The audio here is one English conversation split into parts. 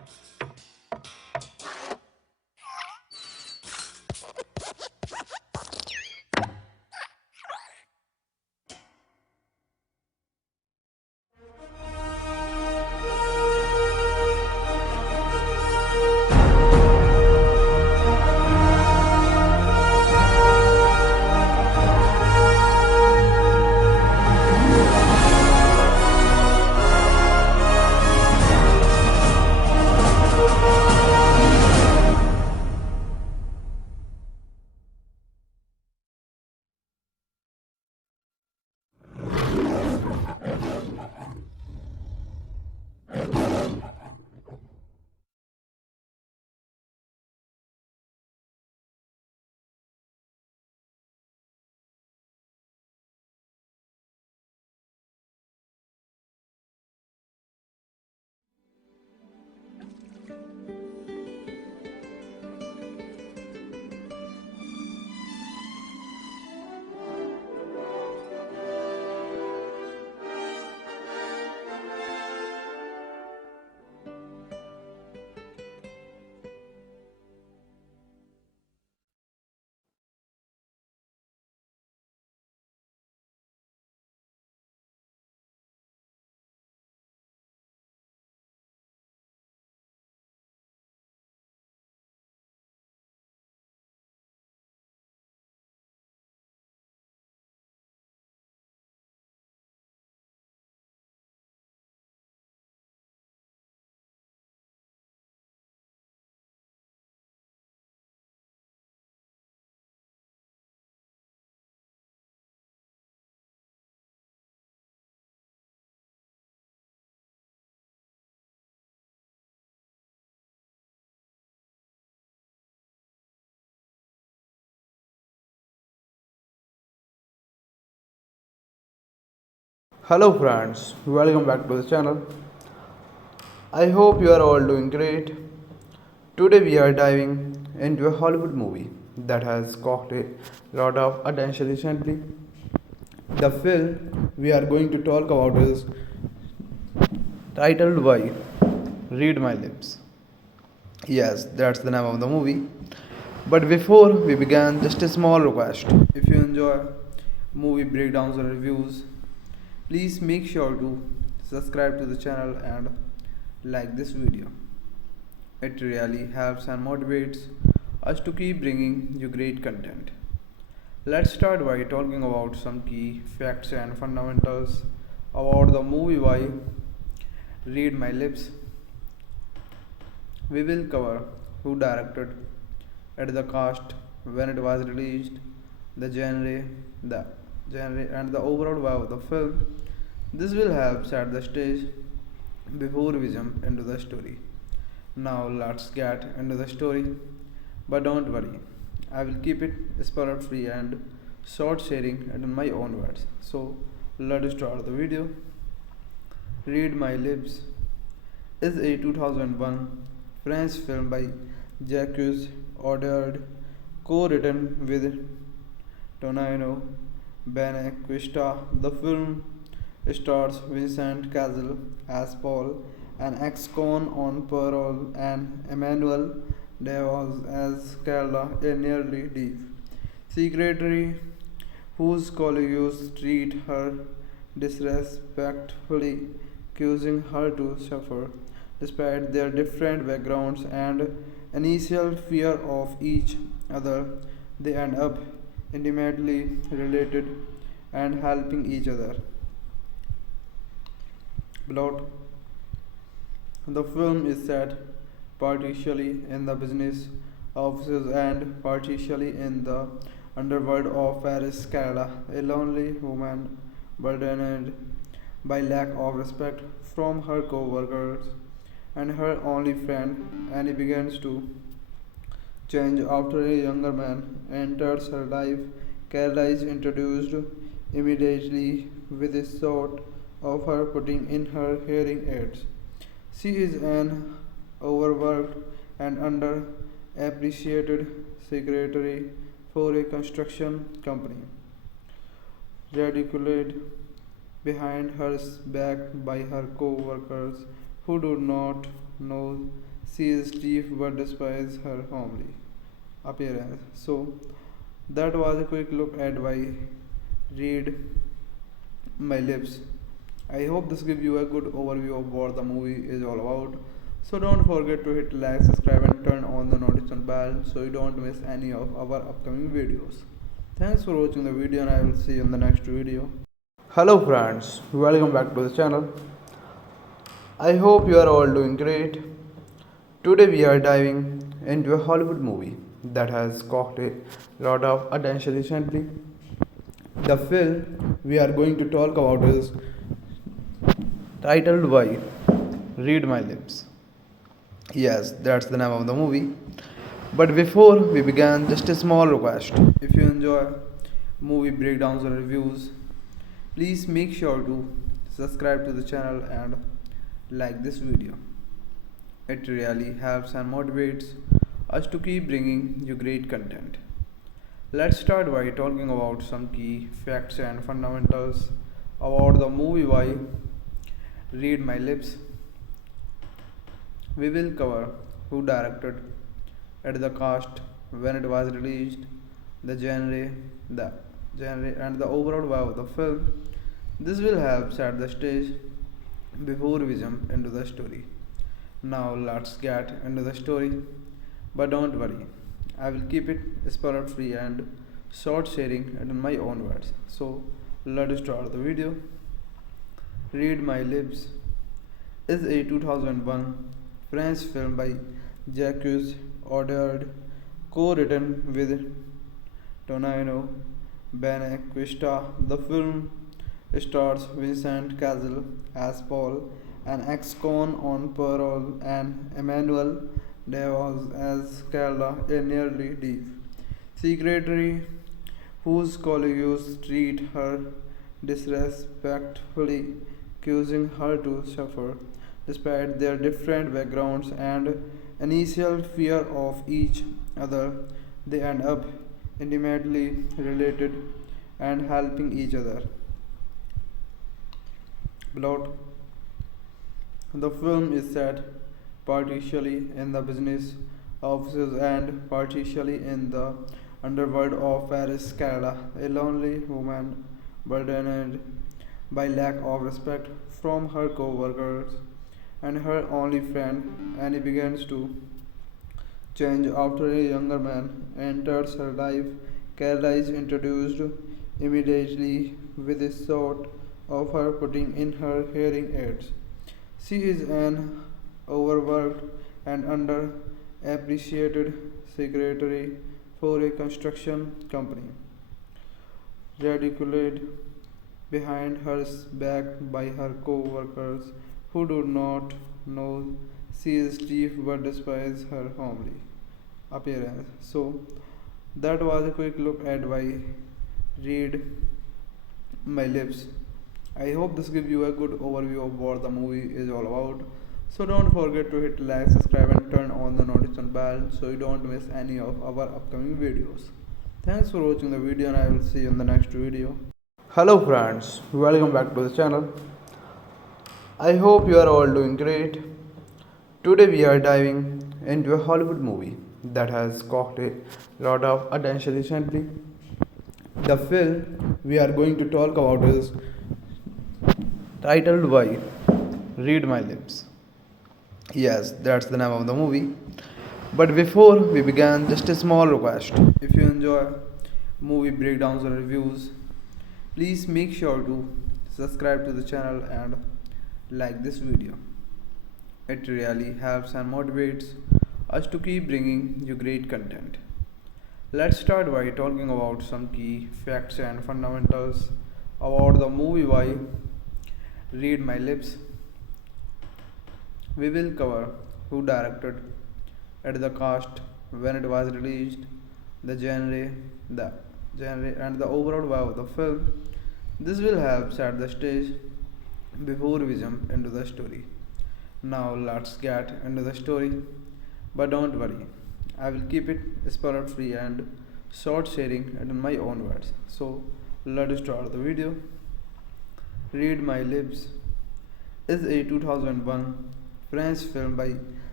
Hello friends, welcome back to the channel. I hope you are all doing great. Today we are diving into a Hollywood movie that has caught a lot of attention recently. The film we are going to talk about is titled by Read My Lips. Yes, that's the name of the movie. But before we begin, just a small request. If you enjoy movie breakdowns or reviews, please make sure to subscribe to the channel and like this video. It really helps and motivates us to keep bringing you great content. Let's start by talking about some key facts and fundamentals about the movie by Read My Lips. We will cover who directed it, the cast, when it was released, the genre and the overall vibe of the film. This will help set the stage before we jump into the story. Now let's get into the story. But don't worry, I will keep it spoiler free and short sharing it in my own words. So let's start the video. Read My Lips is a 2001 French film by Jacques Audiard, co-written with Tonino Benequista. The film stars Vincent Cassel as Paul, an ex-con on parole, and Emmanuelle Devos as Carla, a nearly deaf secretary whose colleagues treat her disrespectfully, causing her to suffer. Despite their different backgrounds and initial fear of each other, they end up intimately related and helping each other. Plot: the film is set partially in the business offices and partially in the underworld of Paris, Canada. A lonely woman burdened by lack of respect from her co-workers and her only friend Annie begins to change after a younger man enters her life. Carla is introduced immediately with a thought of her putting in her hearing aids. She is an overworked and underappreciated secretary for a construction company, ridiculed behind her back by her co-workers who do not know She is stiff but despises her homely appearance. So that was a quick look at why read my lips. I hope this gives you a good overview of what the movie is all about. So don't forget to hit like, subscribe and turn on the notification bell so you don't miss any of our upcoming videos. Thanks for watching the video and I will see you in the next video. Hello friends, welcome back to the channel. I hope you are all doing great. Today we are diving into a Hollywood movie that has caught a lot of attention recently. The film we are going to talk about is titled by Read My Lips. Yes, that's the name of the movie. But before we begin, just a small request. If you enjoy movie breakdowns and reviews, please make sure to subscribe to the channel and like this video. It really helps and motivates us to keep bringing you great content. Let's start by talking about some key facts and fundamentals about the movie Why Read My Lips. We will cover who directed it, the cast, when it was released, the genre and the overall vibe of the film. This will help set the stage before we jump into the story. Now let's get into the story. But don't worry, I will keep it spoiler free and short sharing it in my own words. So let's start the video. Read My Lips is a 2001 French film by Jacques Audiard, co-written with Tonino Benequista. The film stars Vincent Cassel as Paul, an ex-con on parole, and Emmanuelle Devos as Carla, a nearly deaf secretary whose colleagues treat her disrespectfully, causing her to suffer. Despite their different backgrounds and initial fear of each other, they end up intimately related and helping each other. Plot: the film is set partially in the business offices and partially in the underworld of Paris, Canada. A lonely woman burdened by lack of respect from her co-workers and her only friend Annie begins to change after a younger man enters her life. Canada is introduced immediately with a shot of her putting in her hearing aids. She is an overworked and underappreciated secretary for a construction company, ridiculed behind her back by her co-workers who do not know she is stiff but despise her homely appearance. So that was a quick look at why read my lips. I hope this gives you a good overview of what the movie is all about. So don't forget to hit like, subscribe and turn on the notification bell so you don't miss any of our upcoming videos. Thanks for watching the video and I will see you in the next video. Hello friends, welcome back to the channel. I hope you are all doing great. Today we are diving into a Hollywood movie that has caught a lot of attention recently. The film we are going to talk about is titled by Read My Lips. Yes, that's the name of the movie. But before we begin, just a small request. If you enjoy movie breakdowns and reviews, please make sure to subscribe to the channel and like this video. It really helps and motivates us to keep bringing you great content. Let's start by talking about some key facts and fundamentals about the movie Why Read My Lips. We will cover who directed it, the cast, when it was released, the genre and the overall vibe of the film. This will help set the stage before we jump into the story. Now let's get into the story. But don't worry, I will keep it spoiler free and short sharing it in my own words. So let's start the video. Read My Lips is a 2001 French film by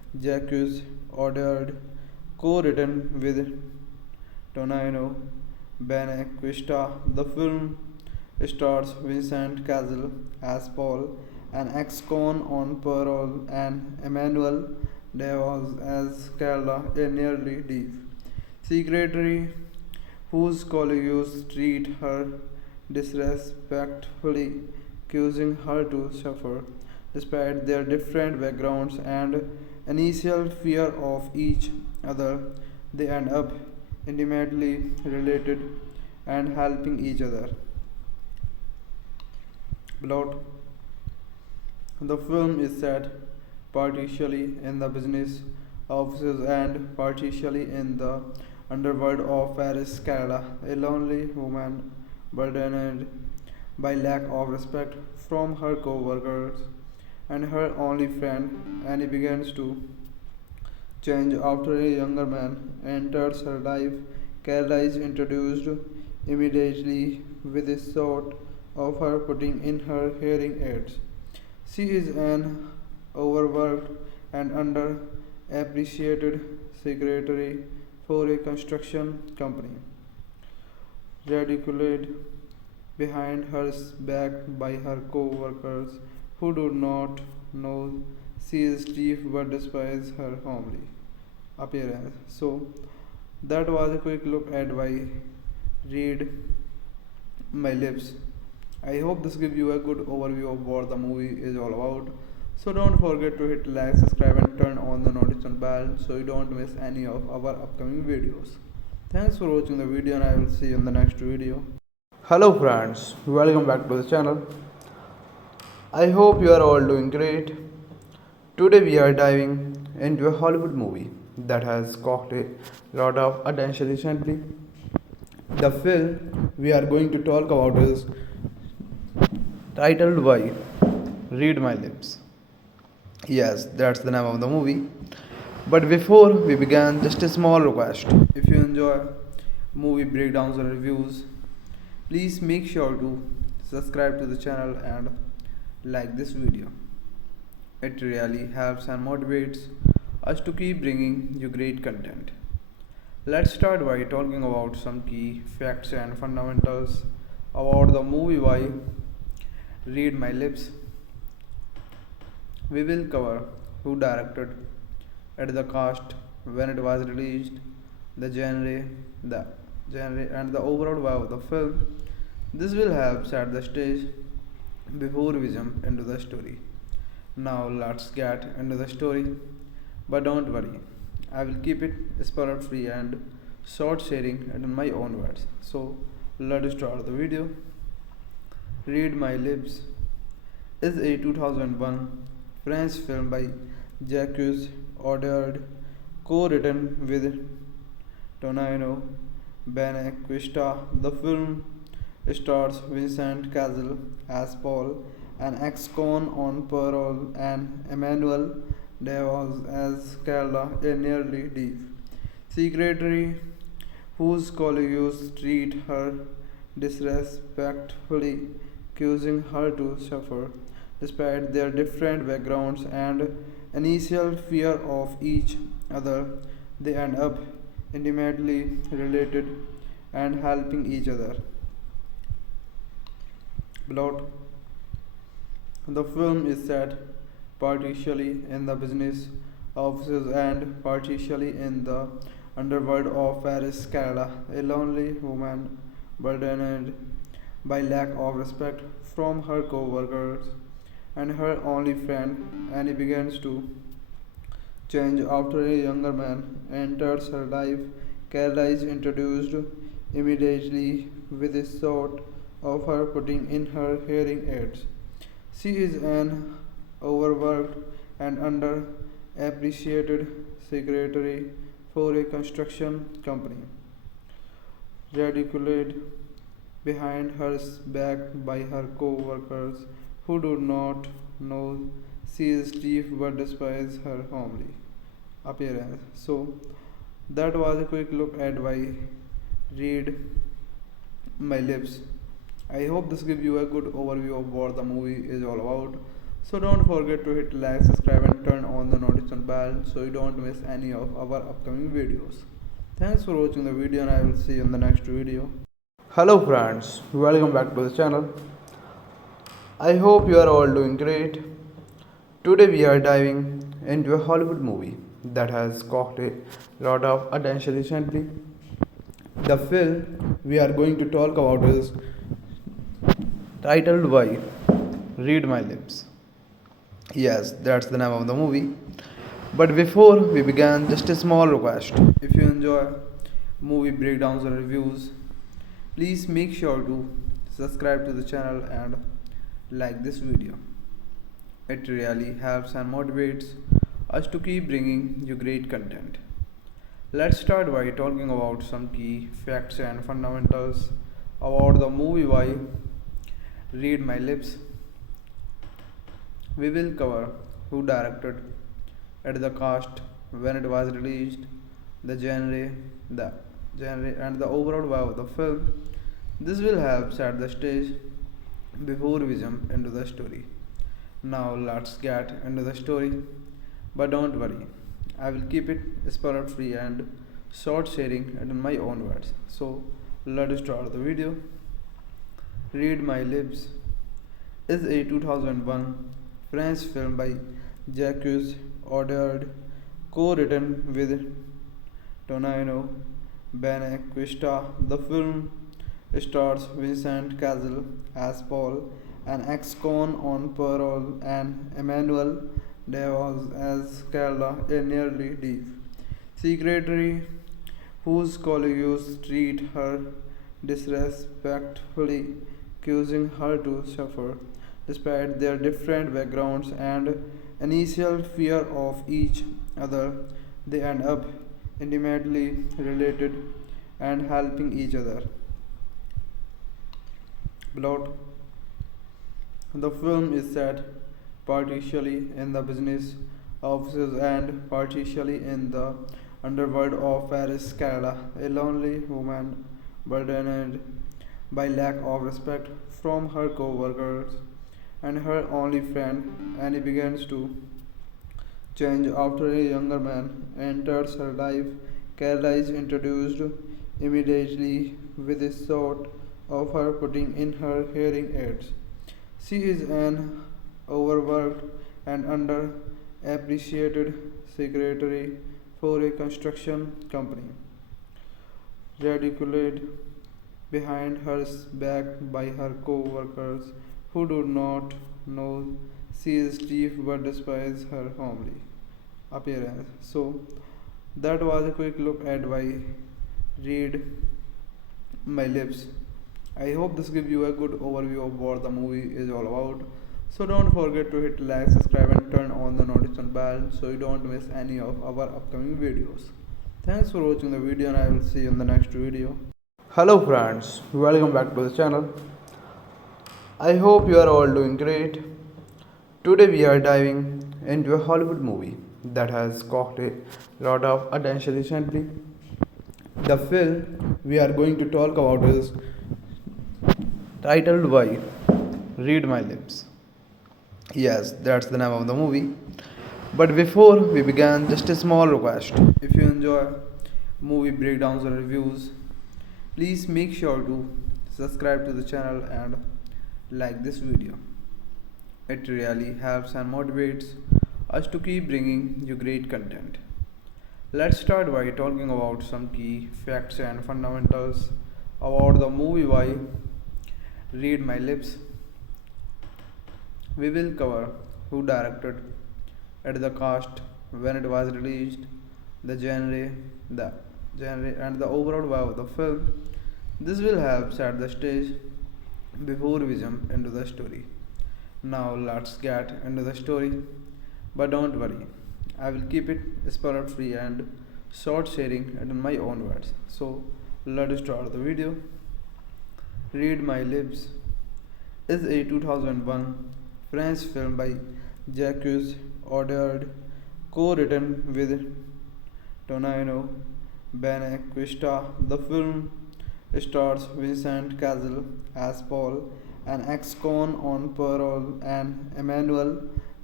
Jacques ordered, co-written with Tonino Benequista. The film stars Vincent Cassel as Paul, an ex-con on parole, and Emmanuelle Devos as Carla, a nearly deaf secretary whose colleagues treat her disrespectfully, causing her to suffer. Despite their different backgrounds and initial fear of each other, they end up intimately related and helping each other. Plot: the film is set partially in the business offices and partially in the underworld of Paris, Canada. A lonely woman burdened by lack of respect from her co-workers and her only friend, Annie begins to change after a younger man enters her life. Canada is introduced immediately with a sort of her putting in her hearing aids. She is an overworked and underappreciated secretary for a construction company, ridiculed behind her back by her co-workers who do not know she is chief but despise her homely appearance. So that was a quick look at why read my lips. I hope this gives you a good overview of what the movie is all about. So don't forget to hit like, subscribe and turn on the notification bell so you don't miss any of our upcoming videos. Thanks for watching the video and I will see you in the next video. Hello friends, welcome back to the channel. I hope you are all doing great. Today we are diving into a Hollywood movie that has caught a lot of attention recently. The film we are going to talk about is titled by Read My Lips. Yes, that's the name of the movie. But before we begin, just a small request. If you enjoy movie breakdowns or reviews, please make sure to subscribe to the channel and like this video. It really helps and motivates us to keep bringing you great content. Let's start by talking about some key facts and fundamentals about the movie Why Read My Lips. We will cover who directed it, the cast, when it was released, the genre and the overall vibe of the film. This will help set the stage before we jump into the story. Now let's get into the story, but don't worry, I will keep it spoiler free and short sharing it in my own words. So let's start the video. Read My Lips is a 2001 French film by Jacques Audiard, co-written with Tonino Benequista. The film stars Vincent Cassel as Paul, an ex-con on parole, and Emmanuelle Devos as Carla, a nearly deaf secretary whose colleagues treat her disrespectfully, causing her to suffer. Despite their different backgrounds and initial fear of each other, they end up intimately related and helping each other. Plot: the film is set partially in the business offices and partially in the underworld of Paris, Canada. A lonely woman burdened by lack of respect from her co-workers and her only friend, Annie begins to change after a younger man enters her life. Carla is introduced immediately with a sort of her putting in her hearing aids. She is an overworked and underappreciated secretary for a construction company, ridiculed behind her back by her co-workers who do not know she is chief but despise her homely appearance. So that was a quick look at why Read My Lips. I hope this gives you a good overview of what the movie is all about. So don't forget to hit like, subscribe and and turn on the notification bell so you don't miss any of our upcoming videos. Thanks for watching the video and I will see you in the next video. Hello friends, welcome back to the channel. I hope you are all doing great. Today we are diving into a Hollywood movie that has caught a lot of attention recently. The film we are going to talk about is titled by Read My Lips. Yes, that's the name of the movie. But before we begin, just a small request. If you enjoy movie breakdowns or reviews, please make sure to subscribe to the channel and like this video. It really helps and motivates us to keep bringing you great content. Let's start by talking about some key facts and fundamentals about the movie by Read My Lips. We will cover who directed it, the cast, when it was released, the genre and the overall vibe of the film. This will help set the stage before we jump into the story. Now let's get into the story. But don't worry, I will keep it spoiler free and short sharing it in my own words. So let's start the video. Read My Lips is a 2001 French film by Jacques Audiard, co-written with Tonino Benequista. The film stars Vincent Cassel as Paul, an ex-con on parole, and Emmanuelle Devos as Carla, a nearly deaf secretary whose colleagues treat her disrespectfully, causing her to suffer. Despite their different backgrounds and initial fear of each other, they end up intimately related and helping each other. Plot: the film is set partially in the business offices and partially in the underworld of Paris. Canada, a lonely woman burdened by lack of respect from her co-workers and her only friend, Annie, begins to change after a younger man enters her life. Carla is introduced immediately with a thought of her putting in her hearing aids. She is an overworked and underappreciated secretary for a construction company, ridiculed behind her back by her co-workers who do not know she is chief but despise her homely appearance. So that was a quick look at why Read My Lips. I hope this gives you a good overview of what the movie is all about. So don't forget to hit like, subscribe and turn on the notification bell so you don't miss any of our upcoming videos. Thanks for watching the video and I will see you in the next video. Hello friends, welcome back to the channel. I hope you are all doing great. Today we are diving into a Hollywood movie that has caught a lot of attention recently. The film we are going to talk about is titled by Read My Lips. Yes, that's the name of the movie. But before we begin, just a small request. If you enjoy movie breakdowns or reviews, please make sure to subscribe to the channel and like this video. It really helps and motivates us to keep bringing you great content. Let's start by talking about some key facts and fundamentals about the movie by Read My Lips. We will cover who directed it, the cast, when it was released, the genre and the overall vibe of the film. This will help set the stage before we jump into the story. Now let's get into the story. But don't worry, I will keep it spoiler free and short sharing it in my own words. So let's start the video. Read My Lips is a 2001 French film by Jacques Audiard, co-written with Tonino Benequista. The film stars Vincent Cassel as Paul, an ex-con on parole, and Emmanuelle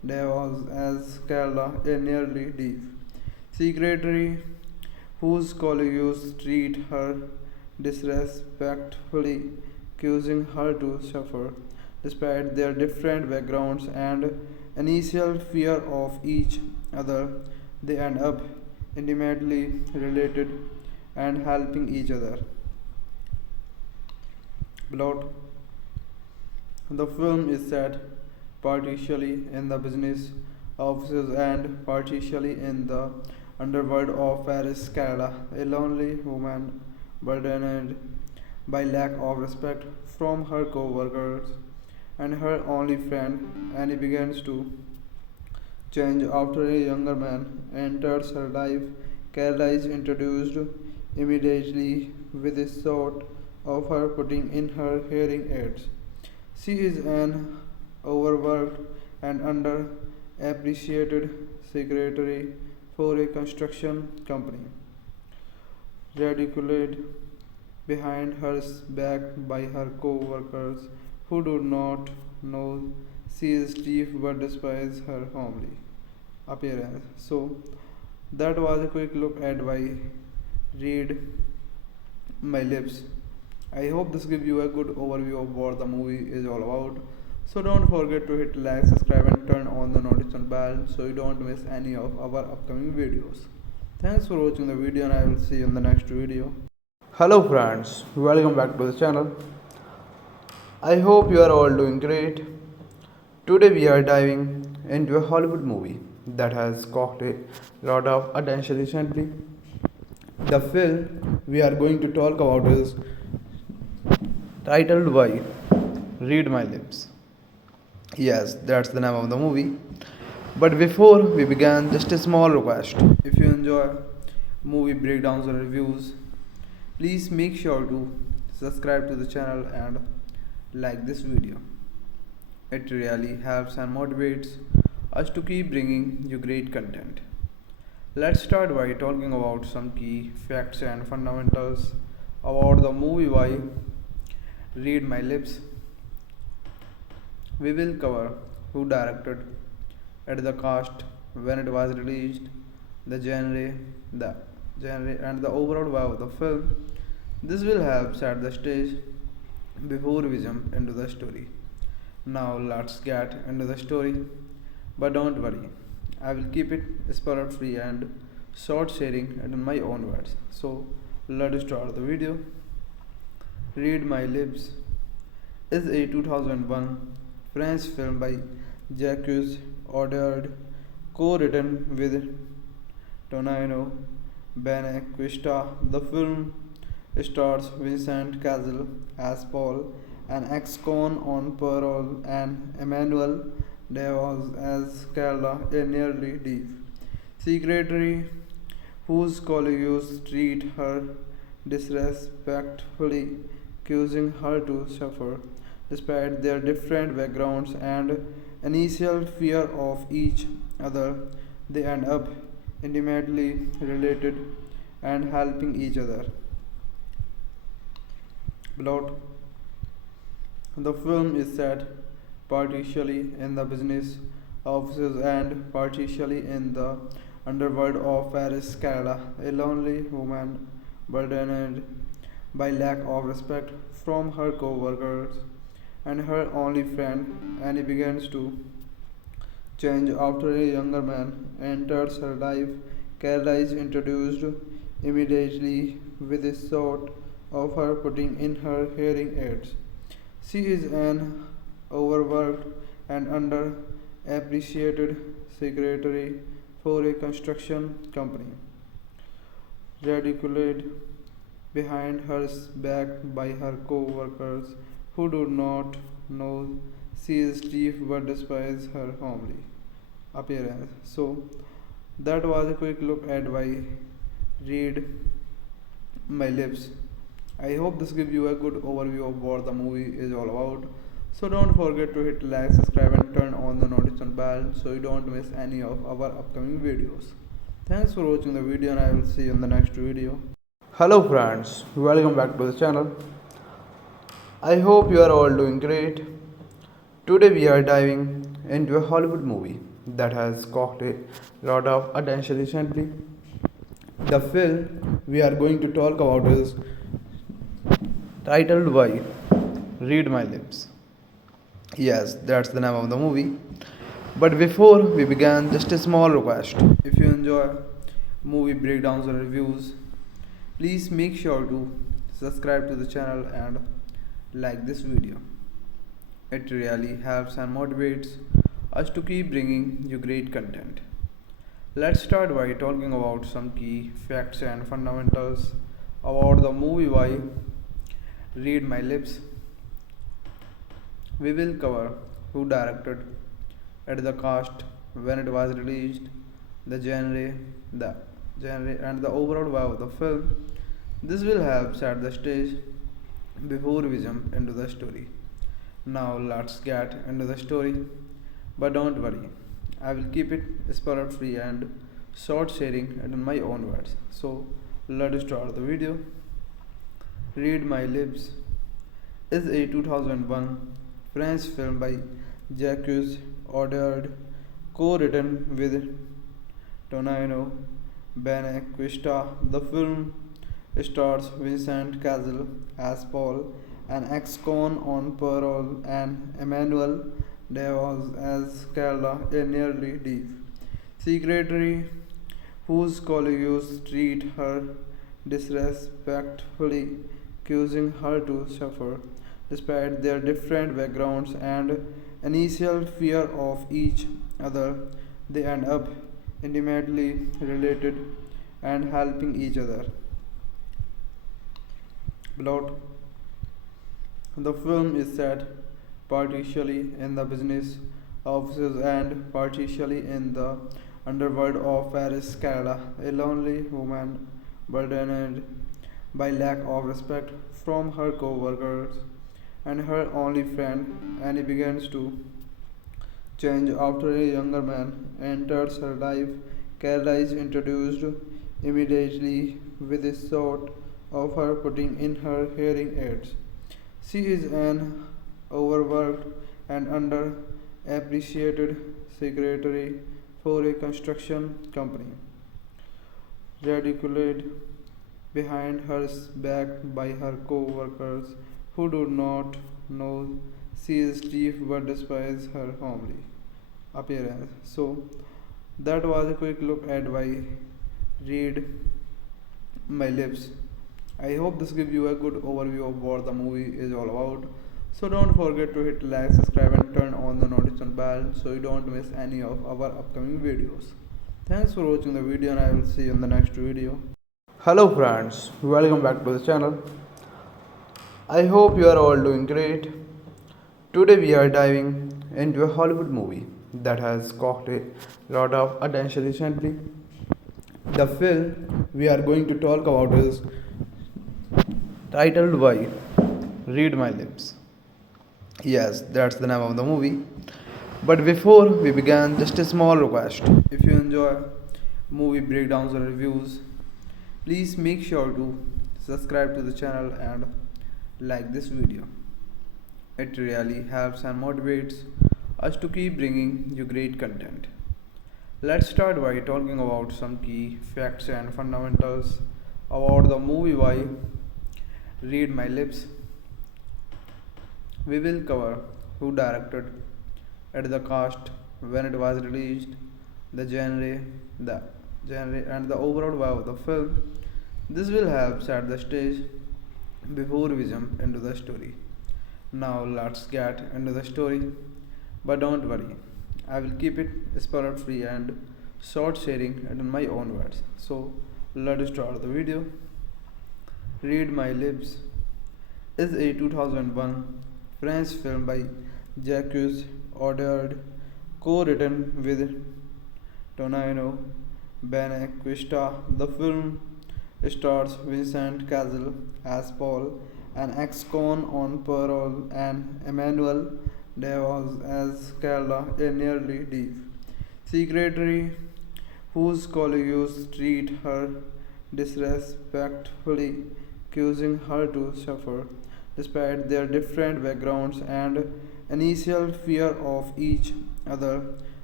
Devos as Kerala, a nearly deaf secretary whose colleagues treat her disrespectfully, accusing her to suffer. Despite their different backgrounds and initial fear of each other, they end up intimately related and helping each other. Plot: the film is set partially in the business offices and partially in the underworld of Paris, Canada. A lonely woman burdened by lack of respect from her co-workers and her only friend, Annie begins to change after a younger man enters her life. Canada is introduced immediately with a thought of her putting in her hearing aids. She is an overworked and underappreciated secretary for a construction company, ridiculed behind her back by her co-workers who do not know she is chief but despise her homely appearance. So that was a quick look at why read my lips. I hope this gives you a good overview of what the movie is all about. So don't forget to hit like, subscribe and turn on the notification bell so you don't miss any of our upcoming videos. Thanks for watching the video and I will see you in the next video. Hello friends, welcome back to the channel. I hope you are all doing great. Today we are diving into a Hollywood movie that has caught a lot of attention recently. The film we are going to talk about is titled by Read My Lips. Yes, that's the name of the movie. But before we begin, just a small request. If you enjoy movie breakdowns or reviews, please make sure to subscribe to the channel and like this video. It really helps and motivates us to keep bringing you great content. Let's start by talking about some key facts and fundamentals about the movie Why Read My Lips. We will cover who directed it, the cast, when it was released, the genre and the overall vibe of the film. This will help set the stage before we jump into the story. Now let's get into the story. But don't worry, I will keep it spoiler free and short sharing it in my own words. So let's start the video. Read My Lips is a 2001 French film by Jacques Audiard, co-written with Tonino Benequista. The film stars Vincent Cassel as Paul, an ex-con on parole, and Emmanuelle Devos as Carla, a nearly deaf secretary whose colleagues treat her disrespectfully, accusing her to suffer. Despite their different backgrounds and initial fear of each other, they end up intimately related and helping each other. Plot: the film is set partially in the business offices and partially in the underworld of Paris, Canada. A lonely woman burdened by lack of respect from her co-workers and her only friend, Annie begins to change after a younger man enters her life. Carla is introduced immediately with a thought of her putting in her hearing aids. She is an overworked and underappreciated secretary for a construction company, ridiculed behind her back by her co-workers who do not know she is chief but despise her homely appearance. So that was a quick look at why read my lips. I hope this gives you a good overview of what the movie is all about. So don't forget to hit like, subscribe and turn on the notification bell so you don't miss any of our upcoming videos. Thanks for watching the video and I will see you in the next video. Hello friends, welcome back to the channel. I hope you are all doing great. Today we are diving into a Hollywood movie that has caught a lot of attention recently. The film we are going to talk about is titled by Read My Lips. Yes, that's the name of the movie. But before we begin, just a small request. If you enjoy movie breakdowns or reviews, please make sure to subscribe to the channel and like this video. It really helps and motivates us to keep bringing you great content. Let's start by talking about some key facts and fundamentals about the movie by Read My Lips. We will cover who directed at the cast, when it was released, the genre and the overall vibe of the film. This will help set the stage before we jump into the story. Now let's get into the story. But don't worry, I will keep it spoiler free and short sharing it in my own words. So let's start the video. Read My Lips is a 2001 French film by Jacques Audiard, co-written with Tonino Benequista. The film stars Vincent Cassel as Paul, an ex-con on parole, and Emmanuelle Devos as Carla, a nearly deaf secretary whose colleagues treat her disrespectfully, causing her to suffer. Despite their different backgrounds and initial fear of each other, they end up intimately related and helping each other. Plot: the film is set partially in the business offices and partially in the underworld of Paris, Canada. A lonely woman burdened by lack of respect from her co-workers and her only friend Annie begins to change after a younger man enters her life. Canada is introduced immediately with a shot of her putting in her hearing aids. She is an overworked and underappreciated secretary for a construction company, ridiculed behind her back by her co-workers who do not know she is chief but despise her homely appearance. So that was a quick look at why Read My Lips. I hope this gives you a good overview of what the movie is all about. So don't forget to hit like, subscribe and turn on the notification bell so you don't miss any of our upcoming videos. Thanks for watching the video and I will see you in the next video. Hello friends, welcome back to the channel. I hope you are all doing great. Today we are diving into a Hollywood movie that has caught a lot of attention recently. The film we are going to talk about is titled by Read My Lips. Yes, that's the name of the movie. But before we begin, just a small request. If you enjoy movie breakdowns or reviews, please make sure to subscribe to the channel and like this video. It really helps and motivates us to keep bringing you great content. Let's start by talking about some key facts and fundamentals about the movie by Read My Lips. We will cover who directed at the cast, when it was released, the genre and the overall vibe of the film. This will help set the stage before we jump into the story. Now let's get into the story. But don't worry, I will keep it spoiler free and short sharing it in my own words. So let's start the video. Read My Lips is a 2001 French film by Jacques Audiard, co-written with Tonino Benequista. The film stars Vincent Cassel as Paul, an ex-con on parole, and Emmanuelle Devos as Carla, a nearly deaf secretary whose colleagues treat her disrespectfully, causing her to suffer. Despite their different backgrounds and initial fear of each other,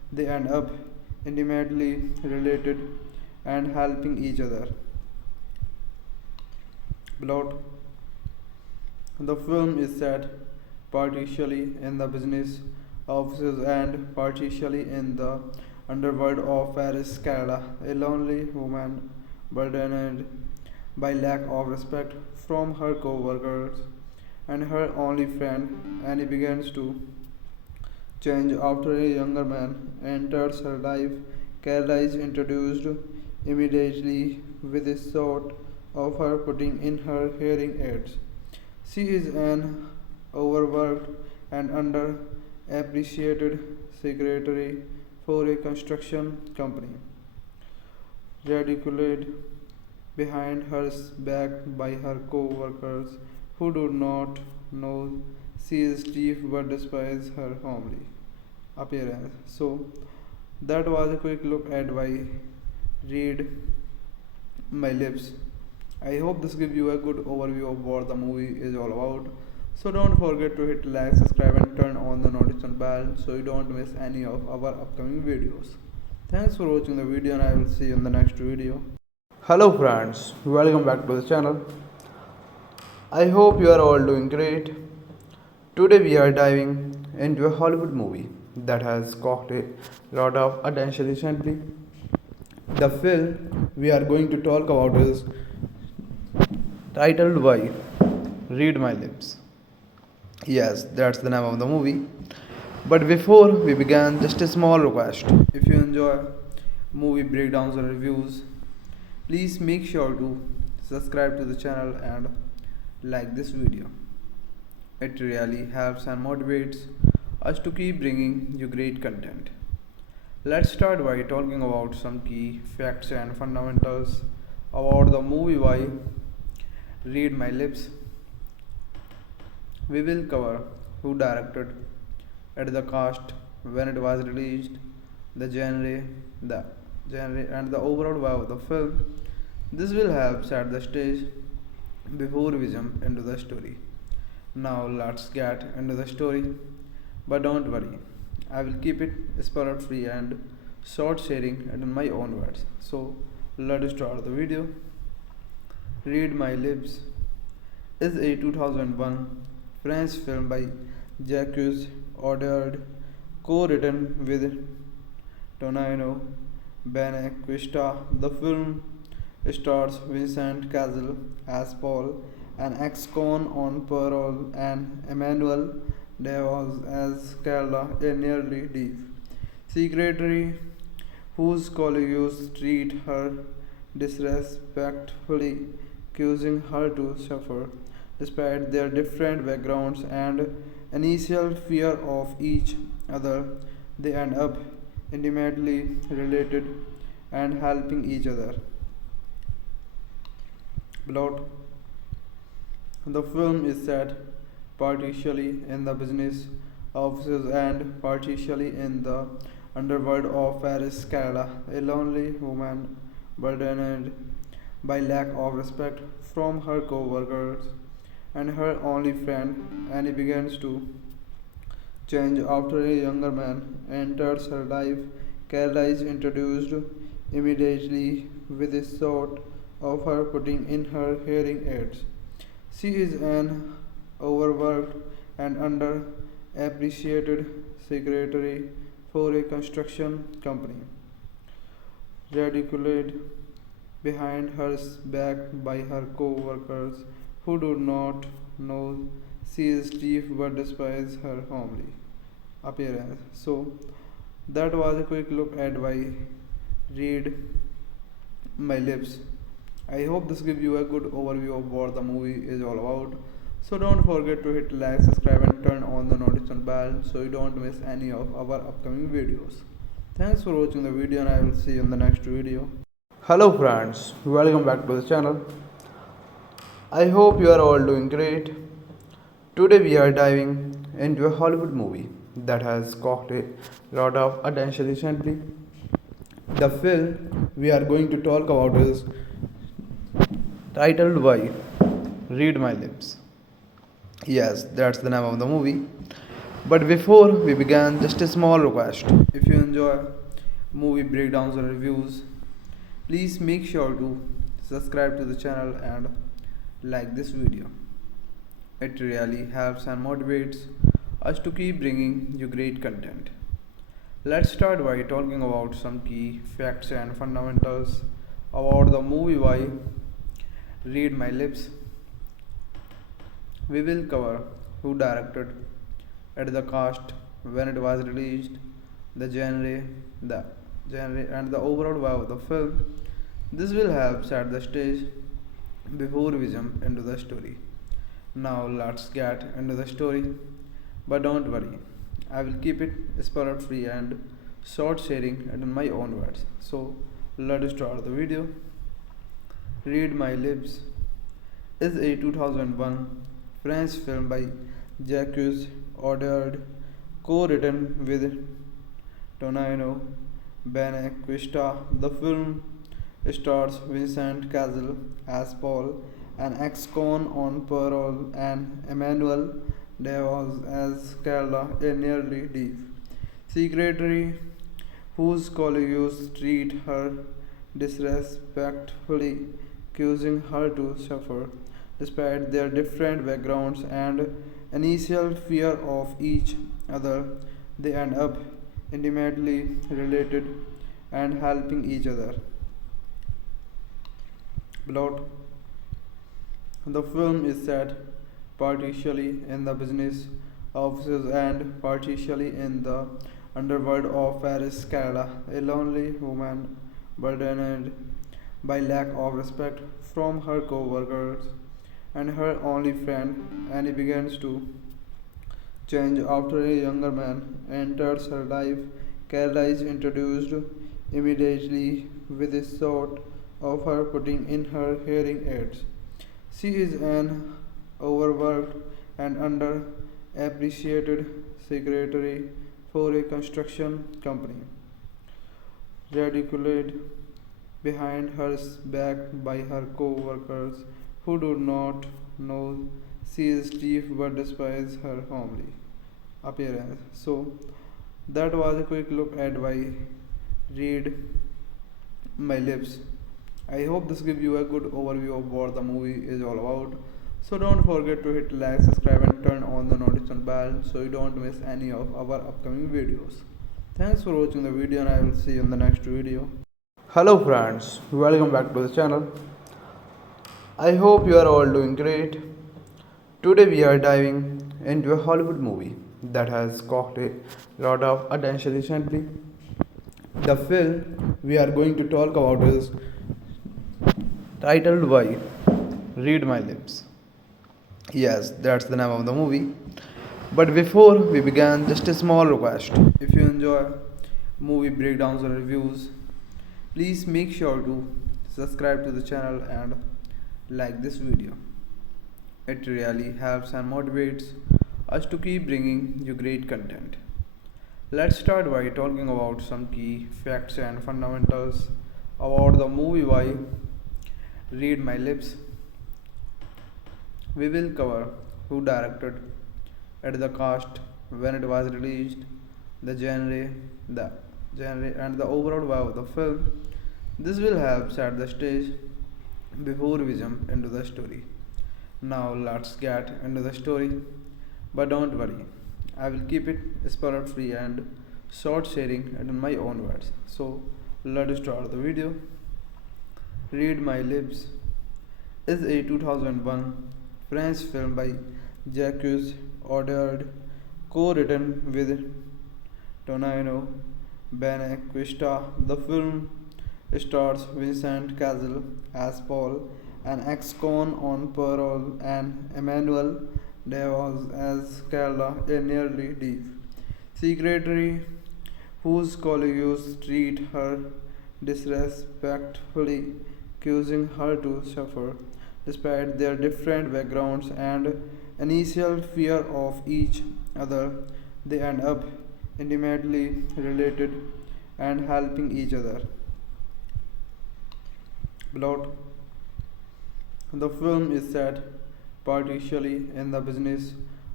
They end up intimately related and helping each other. Plot: the film is set partially in the business offices and partially in the underworld of Paris, Canada. A lonely woman burdened by lack of respect from her co-workers and her only friend Annie begins to change after a younger man enters her life. Canada is introduced immediately with a sort of her putting in her hearing aids. She is an overworked and underappreciated secretary for a construction company, ridiculed behind her back by her co-workers who do not know she is chief but despise her homely appearance. So that was a quick look at why read my lips. I hope this gives you a good overview of what the movie is all about. So don't forget to hit like, subscribe and turn on the notification bell so you don't miss any of our upcoming videos. Thanks for watching the video and I will see you in the next video. Hello friends, welcome back to the channel. I hope you are all doing great. Today we are diving into a Hollywood movie that has caught a lot of attention recently. The film we are going to talk about is titled by Read My Lips. Yes, that's the name of the movie. But before we begin, just a small request. If you enjoy movie breakdowns or reviews, please make sure to subscribe to the channel and like this video. It really helps and motivates us to keep bringing you great content. Let's start by talking about some key facts and fundamentals about the movie by Read My Lips. We will cover who directed it, the cast, when it was released, the genre and the overall vibe of the film. This will help set the stage before we jump into the story. Now let's get into the story, but don't worry, I will keep it spoiler free and short sharing it in my own words. So let's start the video. Read My Lips is a 2001 French film by Jacques Audiard, co-written with Tonino Benequista. The film stars Vincent Cassel as Paul, an ex-con on parole, and Emmanuelle Devos as Carla, a nearly deaf secretary whose colleagues treat her disrespectfully, causing her to suffer. Despite their different backgrounds and initial fear of each other, they end up intimately related and helping each other. Plot: the film is set partially in the business offices and partially in the underworld of Paris, Canada. A lonely woman burdened by lack of respect from her co-workers and her only friend Annie begins to change after a younger man enters her life. Carla is introduced immediately with a sort of her putting in her hearing aids. She is an overworked and underappreciated secretary for a construction company, ridiculed behind her back by her co-workers who do not know she is chief but despise her homely appearance. So that was a quick look at why Read My Lips. I hope this gives you a good overview of what the movie is all about. So don't forget to hit like, subscribe and turn on the notification bell so you don't miss any of our upcoming videos. Thanks for watching the video and I will see you in the next video. Hello friends, welcome back to the channel. I hope you are all doing great. Today we are diving into a Hollywood movie that has caught a lot of attention recently. The film we are going to talk about is titled by Read My Lips. Yes, that's the name of the movie. But before we begin, just a small request. If you enjoy movie breakdowns or reviews, please make sure to subscribe to the channel and like this video. It really helps and motivates us to keep bringing you great content. Let's start by talking about some key facts and fundamentals about the movie. Why Read My Lips. We will cover who directed at the cast, when it was released, the genre and the overall vibe of the film. This will help set the stage before we jump into the story. Now let's get into the story. But don't worry, I will keep it spoiler free and short sharing it in my own words. So let's start the video. Read My Lips is a 2001 French film by Jacques Audiard, co-written with Tonino Benequista. The film stars Vincent Cassel as Paul, an ex-con on parole, and Emmanuelle Devos as Carla, a nearly deaf secretary whose colleagues treat her disrespectfully, causing her to suffer. Despite their different backgrounds and initial fear of each other, they end up intimately related and helping each other. Plot. The film is set partially in the business offices and partially in the underworld of Paris, Canada. A lonely woman burdened by lack of respect from her co-workers and her only friend, Annie begins to change after a younger man enters her life. Carla is introduced immediately with a thought of her putting in her hearing aids. She is an overworked and underappreciated secretary for a construction company, ridiculed behind her back by her co-workers who do not know she is chief but despise her homely appearance. So that was a quick look at why Read My Lips. I hope this gives you a good overview of what the movie is all about. So don't forget to hit like, subscribe and turn on the notification bell so you don't miss any of our upcoming videos. Thanks for watching the video and I will see you in the next video. Hello friends, welcome back to the channel. I hope you are all doing great. Today we are diving into a Hollywood movie that has caught a lot of attention recently. The film we are going to talk about is titled by Read My Lips. Yes, that's the name of the movie. But before we begin, just a small request. If you enjoy movie breakdowns or reviews, please make sure to subscribe to the channel and like this video. It really helps and motivates us to keep bringing you great content. Let's start by talking about some key facts and fundamentals about the movie. Why Read My Lips. We will cover who directed at the cast, when it was released, the genre and the overall vibe of the film. This will help set the stage before we jump into the story. Now let's get into the story. But don't worry, I will keep it spoiler free and short sharing it in my own words. So let's start the video. Read My Lips is a 2001 French film by Jacques Audiard, co-written with Tonino Benequista. The film stars Vincent Cassel as Paul, an ex-con on parole, and Emmanuelle Devos as Carla, a nearly deaf secretary whose colleagues treat her disrespectfully, causing her to suffer. Despite their different backgrounds and initial fear of each other, they end up intimately related and helping each other. Plot. The film is set partially in the business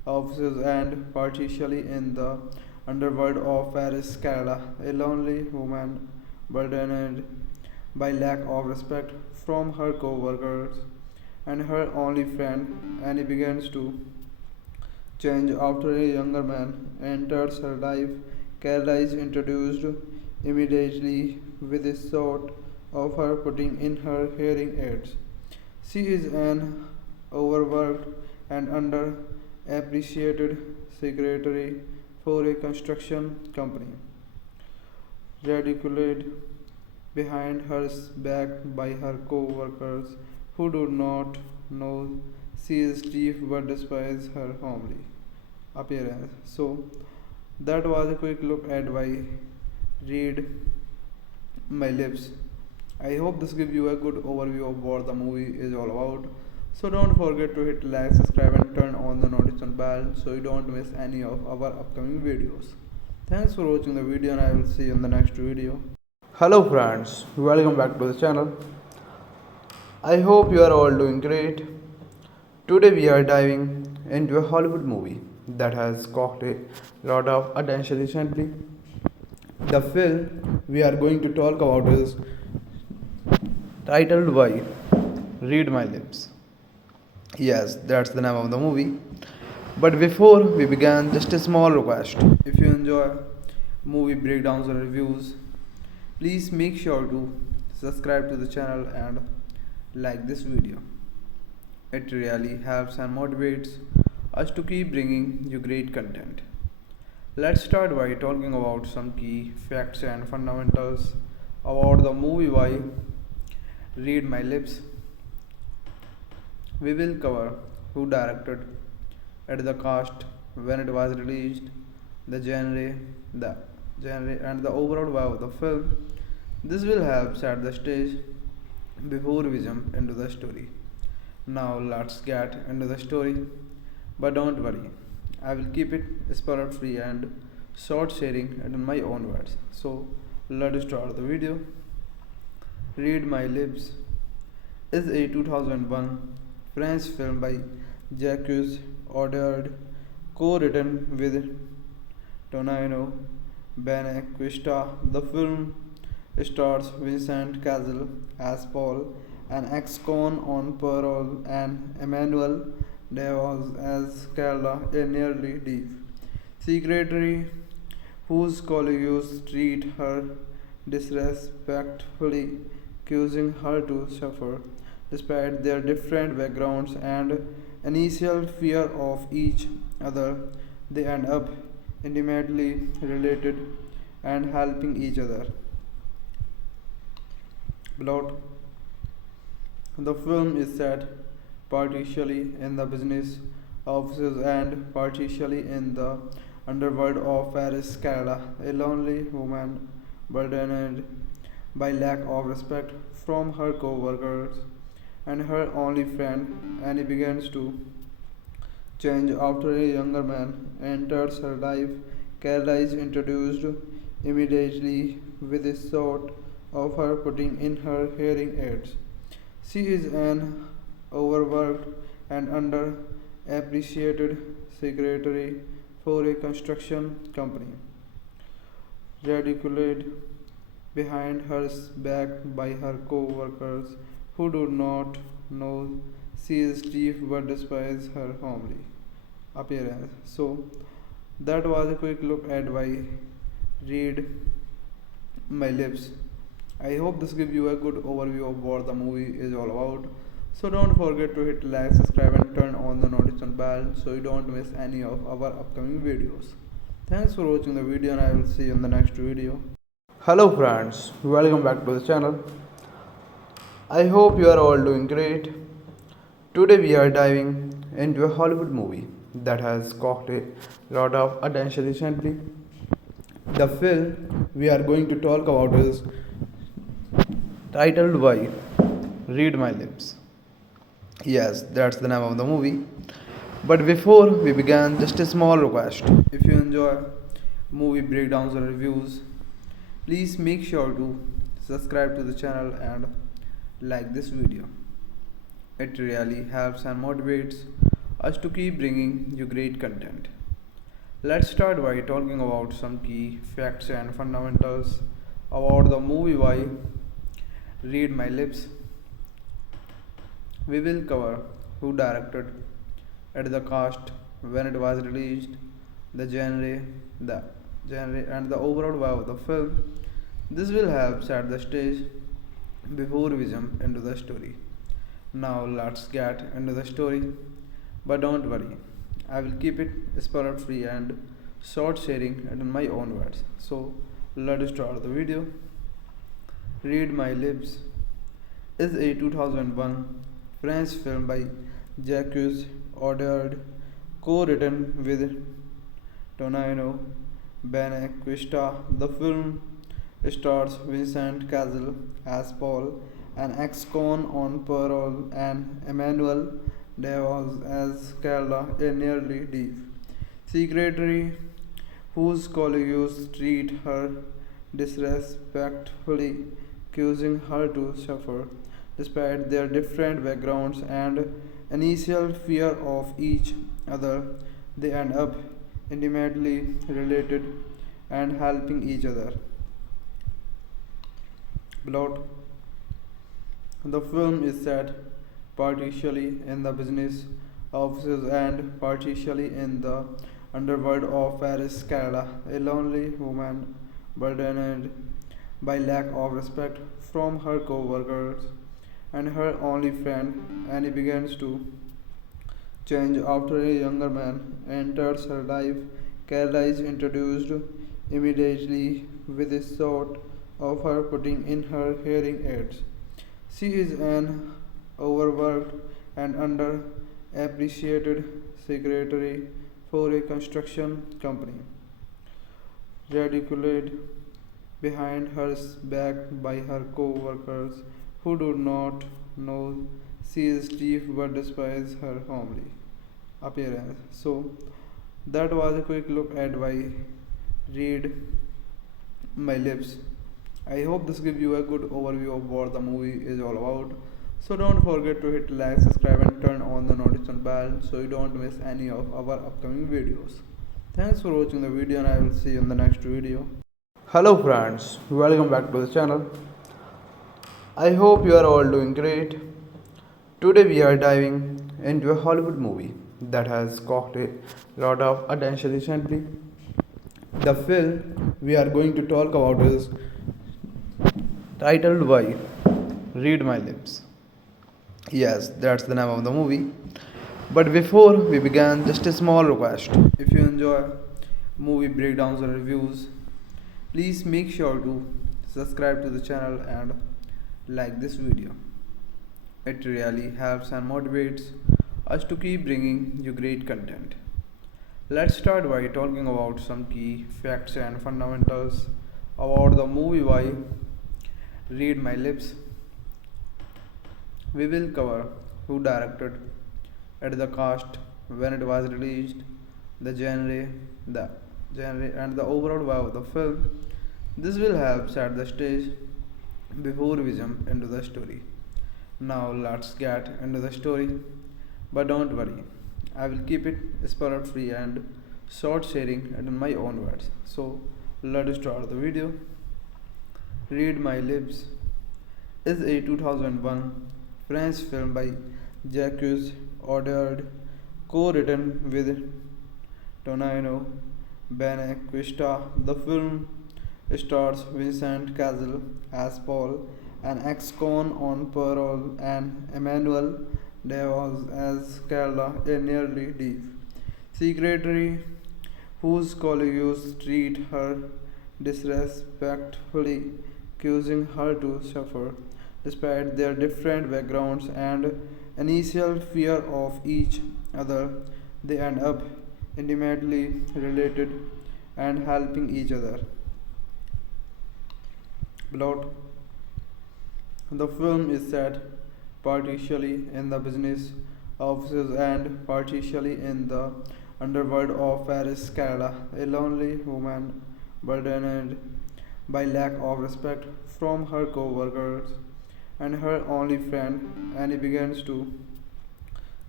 offices and partially in the underworld of Paris, Canada. A lonely woman burdened by lack of respect from her co-workers and her only friend, Annie begins to change after a younger man enters her life. Canada is introduced immediately with a shot of her putting in her hearing aids. She is an overworked and underappreciated secretary for a construction company, ridiculed behind her back by her co-workers who do not know she is chief but despise her homely appearance. So that was a quick look at why read my lips. I hope this gives you a good overview of what the movie is all about. So don't forget to hit like, subscribe and turn on the notification bell so you don't miss any of our upcoming videos. Thanks for watching the video and I will see you in the next video. Hello friends, welcome back to the channel. I hope you are all doing great. Today we are diving into a Hollywood movie that has caught a lot of attention recently. The film we are going to talk about is titled by Read My Lips. Yes, that's the name of the movie. But before we begin, just a small request. If you enjoy movie breakdowns or reviews, please make sure to subscribe to the channel and like this video. It really helps and motivates us to keep bringing you great content. Let's start by talking about some key facts and fundamentals about the movie by Read My Lips. We will cover who directed it, the cast, when it was released, the genre and the overall vibe of the film. This will help set the stage before we jump into the story. Now let's get into the story. But don't worry, I will keep it spoiler free and short sharing it in my own words. So let's start the video. Read My Lips is a 2001 French film by Jacques Audiard, co-written with Tonino Benequista. The film stars Vincent Cassel as Paul, an ex-con on parole, and Emmanuelle Devos as Carla, a nearly deaf secretary whose colleagues treat her disrespectfully, causing her to suffer. Despite their different backgrounds and initial fear of each other, they end up intimately related and helping each other. Plot: the film is set partially in the business offices and partially in the underworld of Paris, Canada. A lonely woman burdened by lack of respect from her co-workers and her only friend, Annie begins to change after a younger man enters her life. Canada is introduced immediately with a shot of her putting in her hearing aids. She is an overworked and underappreciated secretary for a construction company, ridiculed behind her back by her co-workers who do not know she is chief but despise her homely appearance. So that was a quick look at why Read My Lips. I hope this gives you a good overview of what the movie is all about. So don't forget to hit like, subscribe and turn on the notification bell so you don't miss any of our upcoming videos. Thanks for watching the video and I will see you in the next video. Hello friends, welcome back to the channel. I hope you are all doing great. Today we are diving into a Hollywood movie that has caught a lot of attention recently. The film we are going to talk about is titled by Read My Lips. Yes, that's the name of the movie. But before we begin, just a small request. If you enjoy movie breakdowns or reviews, please make sure to subscribe to the channel and like this video. It really helps and motivates us to keep bringing you great content. Let's start by talking about some key facts and fundamentals about the movie Why Read My Lips. We will cover who directed at the cast, when it was released, the genre and the overall vibe of the film. This will help set the stage before we jump into the story. Now let's get into the story. But don't worry, I will keep it spoiler free and short sharing it in my own words. So let's start the video. Read My Lips is a 2001 French film by Jacques Audiard, co-written with Tonino Benequista. The film stars Vincent Cassel as Paul, an ex-con on parole, and Emmanuelle Devos as Carla, a nearly deaf secretary whose colleagues treat her disrespectfully, causing her to suffer. Despite their different backgrounds and initial fear of each other, they end up intimately related and helping each other. Plot: the film is set partially in the business offices and partially in the underworld of Paris, Canada. A lonely woman burdened by lack of respect from her co-workers and her only friend Annie begins to change after a younger man enters her life. Carla is introduced immediately with a thought of her putting in her hearing aids. She is an overworked and underappreciated secretary for a construction company, ridiculed behind her back by her co-workers who do not know she is deaf but despise her homely appearance. So that was a quick look at why Read My Lips. I hope this gives you a good overview of what the movie is all about. So don't forget to hit like, subscribe and turn on the notification bell so you don't miss any of our upcoming videos. Thanks for watching the video and I will see you in the next video. Hello friends, welcome back to the channel. I hope you are all doing great. Today we are diving into a Hollywood movie that has caught a lot of attention recently. The film we are going to talk about is titled Why Read My Lips. Yes, that's the name of the movie. But before we begin, just a small request. If you enjoy movie breakdowns or reviews, please make sure to subscribe to the channel and like this video. It really helps and motivates us to keep bringing you great content. Let's start by talking about some key facts and fundamentals about the movie Why Read My Lips. We will cover who directed at the cast, when it was released, the genre and the overall vibe of the film. This will help set the stage before we jump into the story. Now let's get into the story. But don't worry, I will keep it spoiler free and short sharing it in my own words. So let's start the video. Read My Lips is a 2001 French film by Jacques Audiard, co-written with Tonino Benequista. The film stars Vincent Cassel as Paul, an ex-con on parole, and Emmanuelle Devos as Carla, a nearly deaf secretary whose colleagues treat her disrespectfully, causing her to suffer. Despite their different backgrounds and initial fear of each other, they end up intimately related and helping each other. Plot: the film is set partially in the business offices and partially in the underworld of Paris, Canada. A lonely woman burdened by lack of respect from her co-workers and her only friend Annie begins to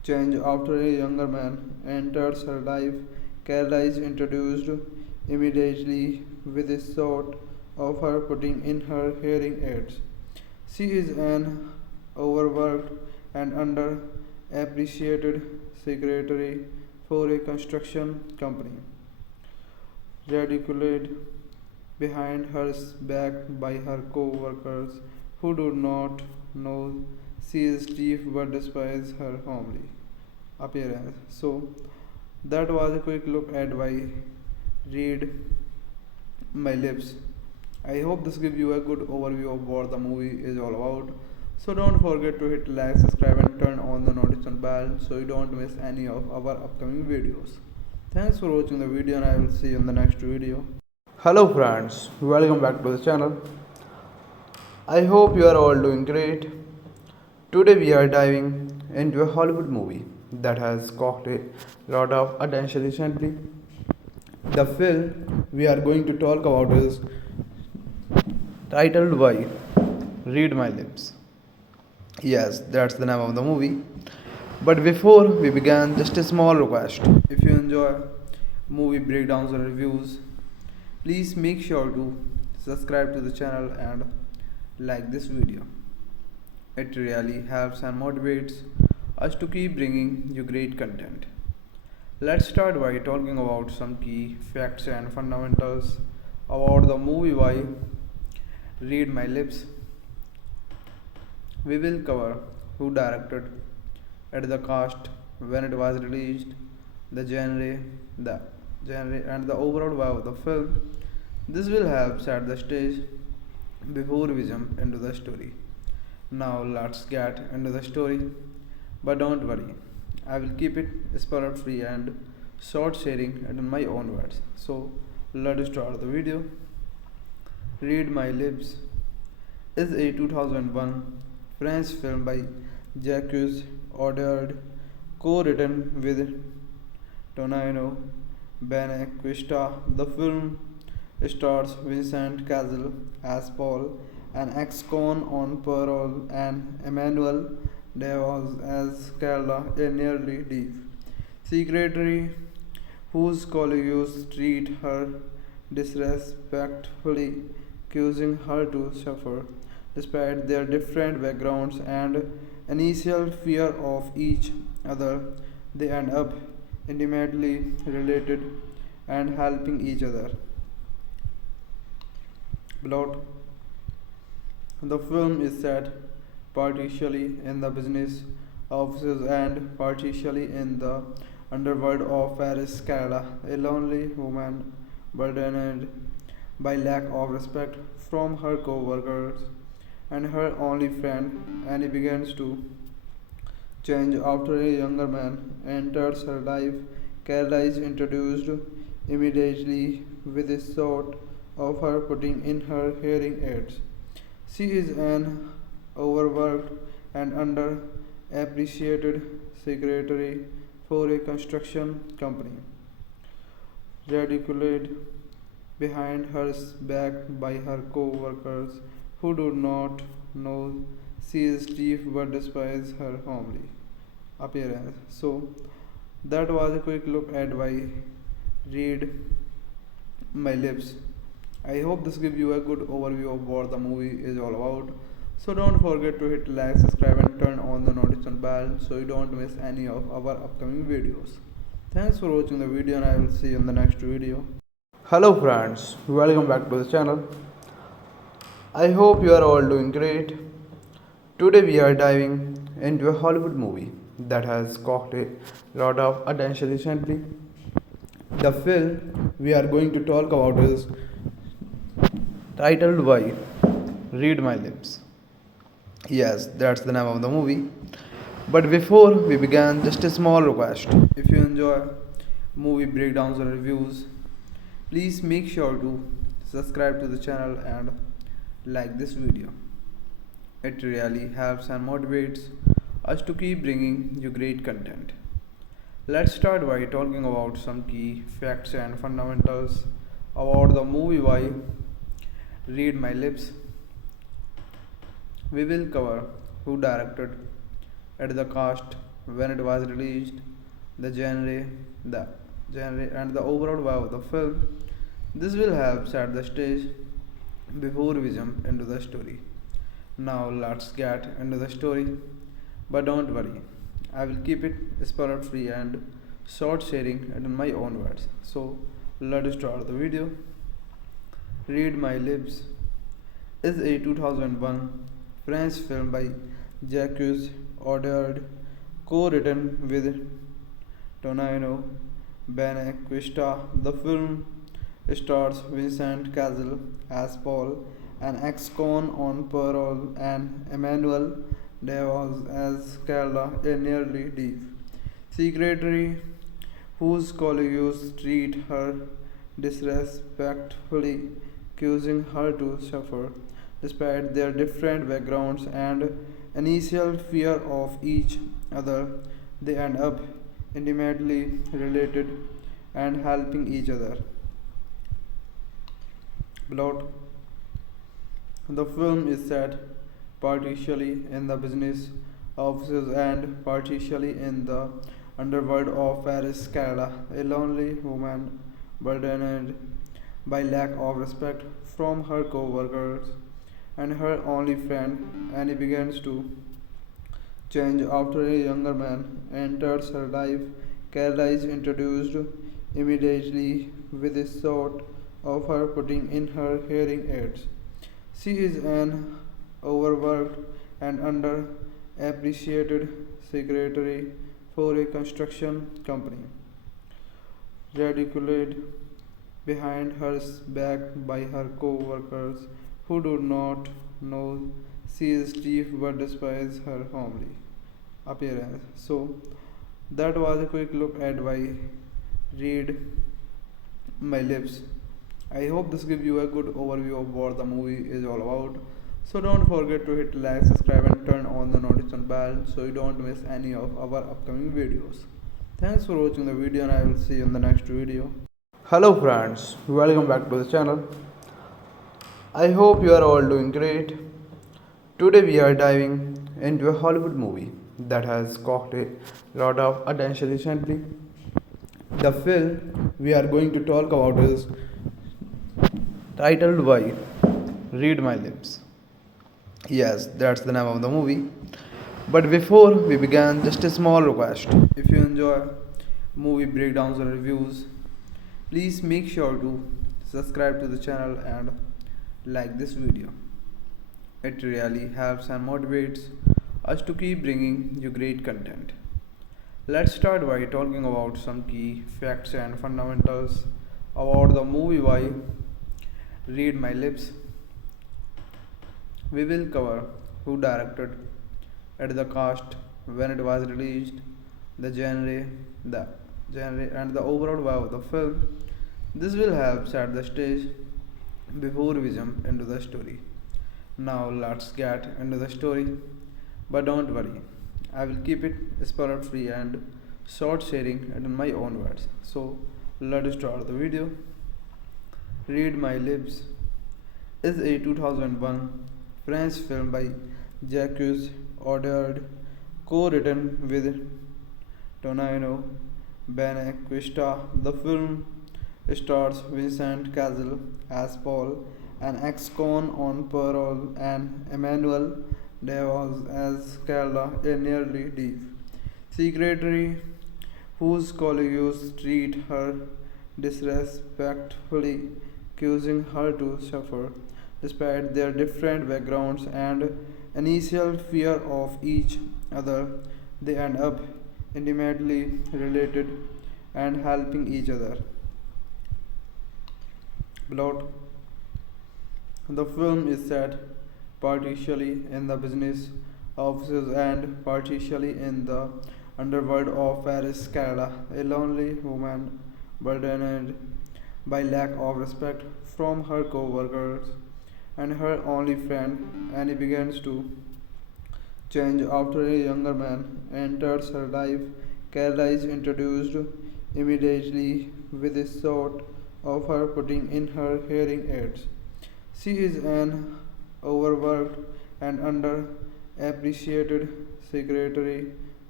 change after a younger man enters her life. Kerala is introduced immediately with a shot of her putting in her hearing aids. She is an overworked and underappreciated secretary for a construction company, ridiculed behind her back by her co-workers who do not know she is chief but despise her homely appearance. So that was a quick look at why read my lips. I hope this gives you a good overview of what the movie is all about. So don't forget to hit like, subscribe and turn on the notification bell so you don't miss any of our upcoming videos. Thanks for watching the video and I will see you in the next video. Hello friends, welcome back to the channel. I hope you are all doing great. Today we are diving into a Hollywood movie that has caught a lot of attention recently. The film we are going to talk about is titled by Read My Lips. Yes, that's the name of the movie. But before we begin, just a small request. If you enjoy movie breakdowns or reviews, please make sure to subscribe to the channel and like this video. It really helps and motivates us to keep bringing you great content. Let's start by talking about some key facts and fundamentals about the movie Why Read My Lips. We will cover who directed it, the cast, when it was released, the genre and the overall vibe of the film. This will help set the stage before we jump into the story. Now let's get into the story, but don't worry, I will keep it spoiler free and short sharing it in my own words. So let's start the video. Read My Lips is a 2001 French film by Jacques Audiard, co-written with Tonino Benequista. The film stars Vincent Cassel as Paul, an ex-con on parole, and Emmanuelle Devos as Carla, a nearly deaf secretary whose colleagues treat her disrespectfully, causing her to suffer. Despite their different backgrounds and initial fear of each other, they end up intimately related and helping each other. Plot: the film is set partially in the business offices and partially in the underworld of Paris, Canada. A lonely woman burdened by lack of respect from her co-workers and her only friend Annie begins to change after a younger man enters her life. Kerala is introduced immediately with a shot of her putting in her hearing aids. She is an overworked and underappreciated secretary for a construction company, ridiculed behind her back by her co-workers who do not know she is chief but despise her homely appearance. So that was a quick look at why read my lips. I hope this gives you a good overview of what the movie is all about. So don't forget to hit like, subscribe and turn on the notification bell so you don't miss any of our upcoming videos. Thanks for watching the video and I will see you in the next video. Hello friends, welcome back to the channel. I hope you are all doing great. Today we are diving into a Hollywood movie that has caught a lot of attention recently. The film we are going to talk about is titled by Read My Lips. Yes, that's the name of the movie. But before we begin, just a small request. If you enjoy movie breakdowns or reviews, please make sure to subscribe to the channel and like this video. It really helps and motivates us to keep bringing you great content. Let's start by talking about some key facts and fundamentals about the movie Why Read My Lips. We will cover who directed it, the cast, when it was released, the the genre, and the overall vibe of the film. This will help set the stage before we jump into the story. Now let's get into the story. But don't worry, I will keep it spoiler free and short sharing it in my own words. So let's start the video. Read My Lips is a 2001 French film by Jacques Audiard, co-written with Tonino Benequista. The film stars Vincent Cassel as Paul, an ex-con on parole, and Emmanuelle Devos as Carla, a nearly deaf secretary whose colleagues treat her disrespectfully, causing her to suffer. Despite their different backgrounds and initial fear of each other, they end up intimately related and helping each other. Plot: the film is set partially in the business offices and partially in the underworld of Paris, Canada. A lonely woman burdened by lack of respect from her co-workers and her only friend, Annie begins to change after a younger man enters her life. Canada is introduced immediately with a thought of her putting in her hearing aids. She is an overworked and underappreciated secretary for a construction company, ridiculed behind her back by her co-workers who do not know she is chief but despise her homely appearance. So that was a quick look at why Read My Lips. I hope this gives you a good overview of what the movie is all about. So don't forget to hit like, subscribe and turn on the notification bell so you don't miss any of our upcoming videos. Thanks for watching the video and I will see you in the next video. Hello friends, welcome back to the channel. I hope you are all doing great. Today we are diving into a Hollywood movie that has caught a lot of attention recently. The film we are going to talk about is titled by Read My Lips. Yes, that's the name of the movie. But before we begin, just a small request. If you enjoy movie breakdowns and reviews, please make sure to subscribe to the channel and like this video. It really helps and motivates us to keep bringing you great content. Let's start by talking about some key facts and fundamentals about the movie by Read My Lips. We will cover who directed it, the cast, when it was released, the genre, and the overall vibe of the film. This will help set the stage before we jump into the story. Now let's get into the story. But don't worry, I will keep it spoiler free and short sharing it in my own words. So let's start the video. Read My Lips is a 2001 French film by Jacques Audiard, co-written with Tonino Benequista. The film stars Vincent Cassel as Paul, an ex-con on parole, and Emmanuelle Devos as Carla, a nearly deaf secretary whose colleagues treat her disrespectfully, causing her to suffer. Despite their different backgrounds and initial fear of each other, they end up intimately related and helping each other. Plot: the film is set partially in the business offices and partially in the underworld of Paris, Canada. A lonely woman burdened by lack of respect from her co-workers and her only friend, Annie begins to change after a younger man enters her life. Carla is introduced immediately with a thought of her putting in her hearing aids. She is an overworked and underappreciated secretary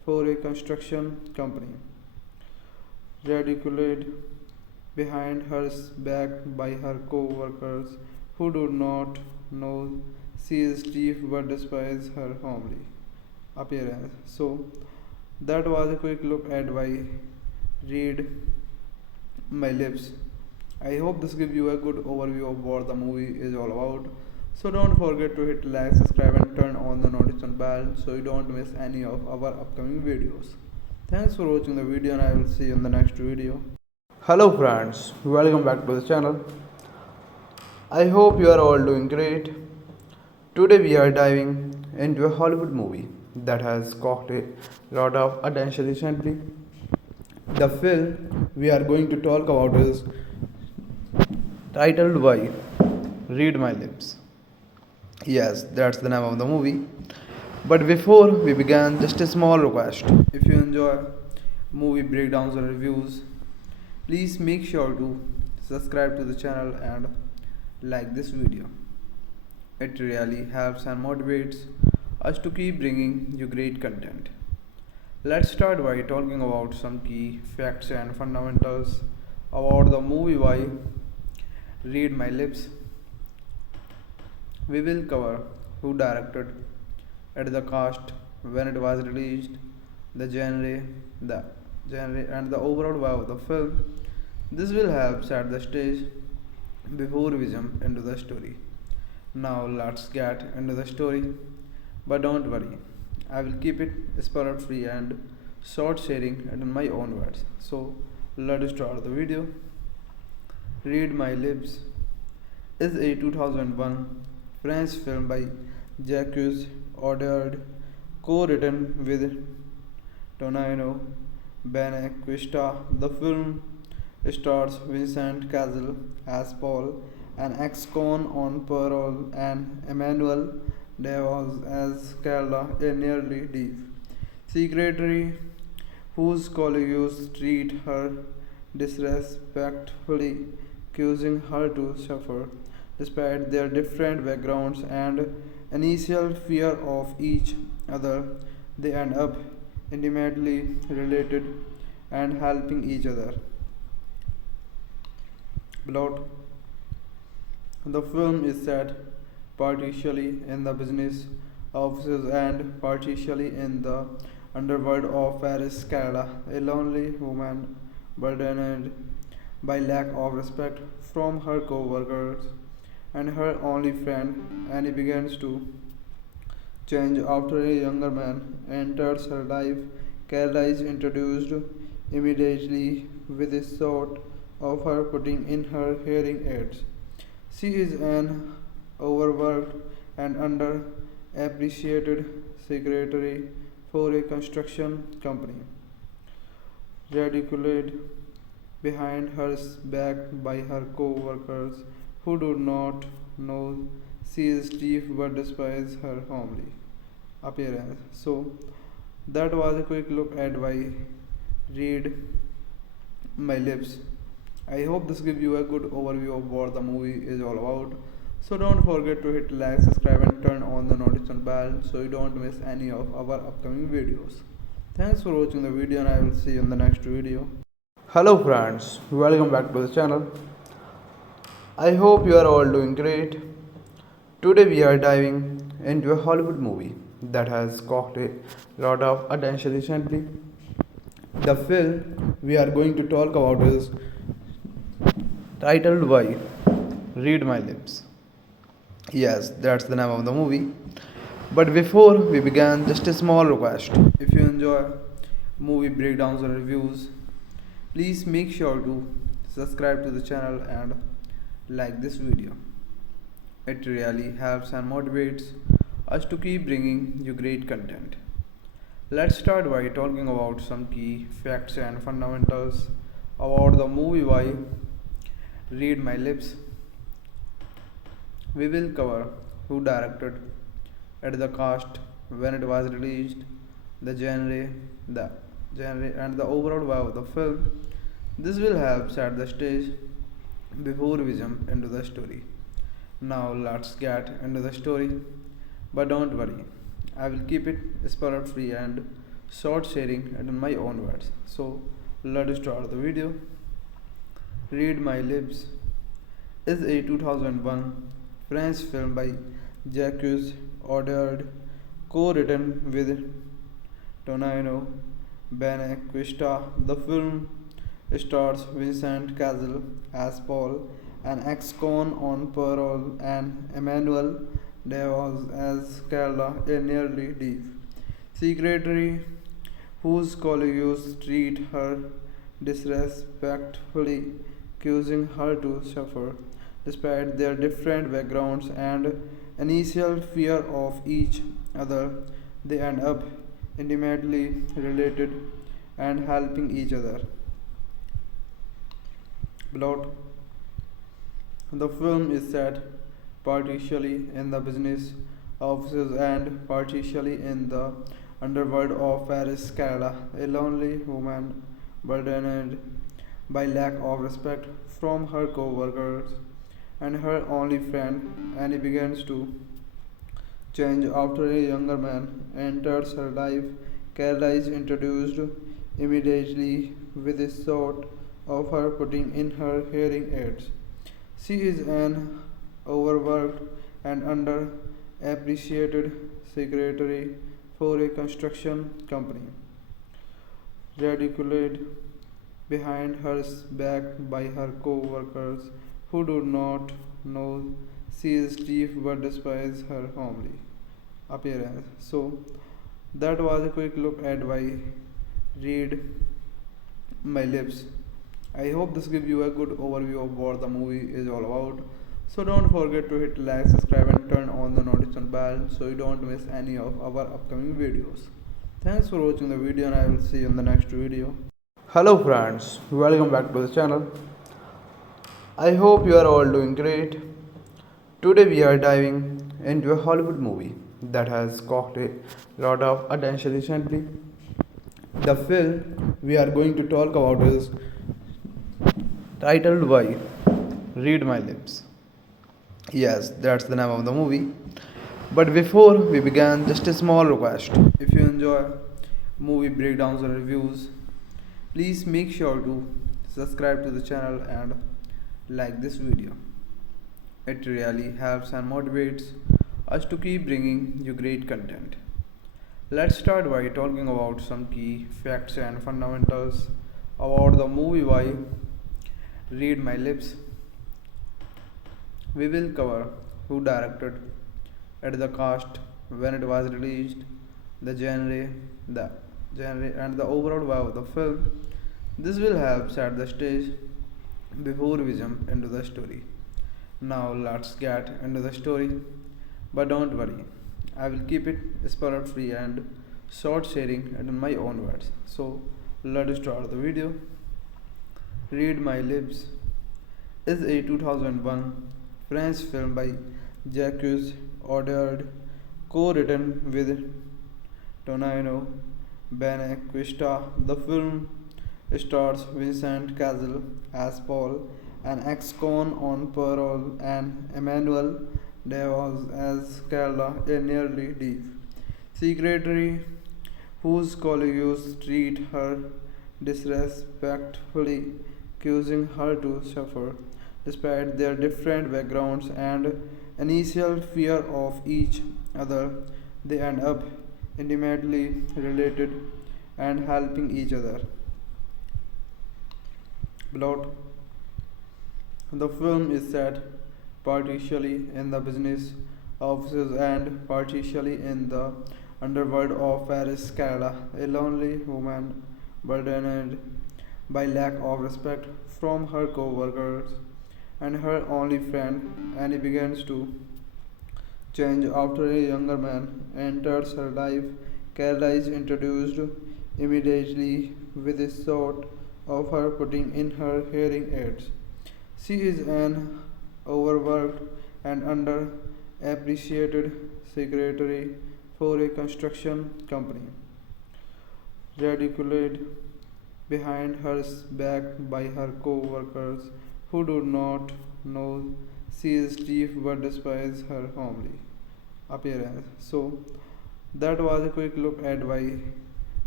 for a construction company, ridiculed behind her back by her co-workers who do not know she is chief but despise her homely appearance. So that was a quick look at why read my lips. I hope this gives you a good overview of what the movie is all about. So don't forget to hit like, subscribe and turn on the notification bell so you don't miss any of our upcoming videos. Thanks for watching the video and I will see you in the next video. Hello friends, welcome back to the channel. I hope you are all doing great. Today we are diving into a Hollywood movie that has caught a lot of attention recently. The film we are going to talk about is titled by Read My Lips. Yes, that's the name of the movie. But before we begin, just a small request. If you enjoy movie breakdowns or reviews, please make sure to subscribe to the channel and like this video. It really helps and motivates us to keep bringing you great content. Let's start by talking about some key facts and fundamentals about the movie Why Read My Lips. We will cover who directed it, the cast, when it was released, the genre and the overall vibe of the film. This will help set the stage before we jump into the story. Now let's get into the story, but don't worry, I will keep it spoiler free and short sharing it in my own words. So let's start the video. Read My Lips is a 2001 French film by Jacques Audiard, co-written with Tonino Benequista. The film stars Vincent Cassel as Paul, an ex-con on parole, and Emmanuelle Devos as Carla, a nearly deaf secretary whose colleagues treat her disrespectfully, accusing her to suffer. Despite their different backgrounds and initial fear of each other, they end up intimately related and helping each other. Plot: the film is set partially in the business offices and partially in the underworld of Paris. Carla, a lonely woman burdened by lack of respect from her co-workers and her only friend Annie, begins to change after a younger man enters her life. Carla is introduced immediately with a thought of her putting in her hearing aids. She is an overworked and underappreciated secretary for a construction company, ridiculed behind her back by her co-workers who do not know she is chief but despise her homely appearance. So that was a quick look at why read my lips. I hope this gives you a good overview of what the movie is all about. So don't forget to hit like, subscribe and turn on the notification bell so you don't miss any of our upcoming videos. Thanks for watching the video and I will see you in the next video. Hello friends, welcome back to the channel. I hope you are all doing great. Today we are diving into a Hollywood movie that has caught a lot of attention recently. The film we are going to talk about is titled by Read My Lips. Yes, that's the name of the movie. But before we begin, just a small request. If you enjoy movie breakdowns or reviews, please make sure to subscribe to the channel and like this video. It really helps and motivates us to keep bringing you great content. Let's start by talking about some key facts and fundamentals about the movie Why Read My Lips. We will cover who directed it, the cast, when it was released, the genre and the overall vibe of the film. This will help set the stage before we jump into the story. Now let's get into the story, but don't worry, I will keep it spoiler free and short sharing and in my own words. So let's start the video. Read My Lips is a 2001 French film by Jacques Audiard, co-written with Tonino Benequista. The film stars Vincent Cassel as Paul, an ex-con on parole, and Emmanuelle Devos as Carla, a nearly deaf secretary whose colleagues treat her disrespectfully, causing her to suffer. Despite their different backgrounds and initial fear of each other, they end up intimately related and helping each other. Plot: the film is set partially in the business offices and partially in the underworld of Paris, Canada. A lonely woman burdened by lack of respect from her co-workers and her only friend, Annie begins to change after a younger man enters her life. Canada is introduced immediately with a thought of her putting in her hearing aids. She is an overworked and underappreciated secretary for a construction company, ridiculed behind her back by her co-workers who do not know she is chief but despise her homely appearance. So that was a quick look at why Read My Lips. I hope this gives you a good overview of what the movie is all about. So don't forget to hit like, subscribe and turn on the notification bell so you don't miss any of our upcoming videos. Thanks for watching the video and I will see you in the next video. Hello friends, welcome back to the channel. I hope you are all doing great. Today we are diving into a Hollywood movie that has caught a lot of attention recently. The film we are going to talk about is titled by Read My Lips. Yes, that's the name of the movie. But before we begin, just a small request. If you enjoy movie breakdowns or reviews, please make sure to subscribe to the channel and like this video. It really helps and motivates us to keep bringing you great content. Let's start by talking about some key facts and fundamentals about the movie by Read My Lips. We will cover who directed it, the cast, when it was released, the genre and the overall vibe of the film. This will help set the stage before we jump into the story. Now let's get into the story. But don't worry, I will keep it spoiler free and short sharing and in my own words. So let's start the video. Read My Lips is a 2001 French film by Jacques Audiard, co-written with Tonino Benequista. The film stars Vincent Cassel as Paul, an ex-con on parole, and Emmanuelle Devos as Carla, a nearly deaf secretary whose colleagues treat her disrespectfully, causing her to suffer. Despite their different backgrounds and initial fear of each other, they end up intimately related and helping each other. Plot: the film is set partially in the business offices and partially in the underworld of Paris, Canada. A lonely woman burdened by lack of respect from her co-workers and her only friend, Annie begins to change after a younger man enters her life. Carla is introduced immediately with a thought of her putting in her hearing aids. She is an overworked and underappreciated secretary for a construction company, ridiculed behind her back by her co-workers who do not know she is chief but despise her homely appearance. So that was a quick look at why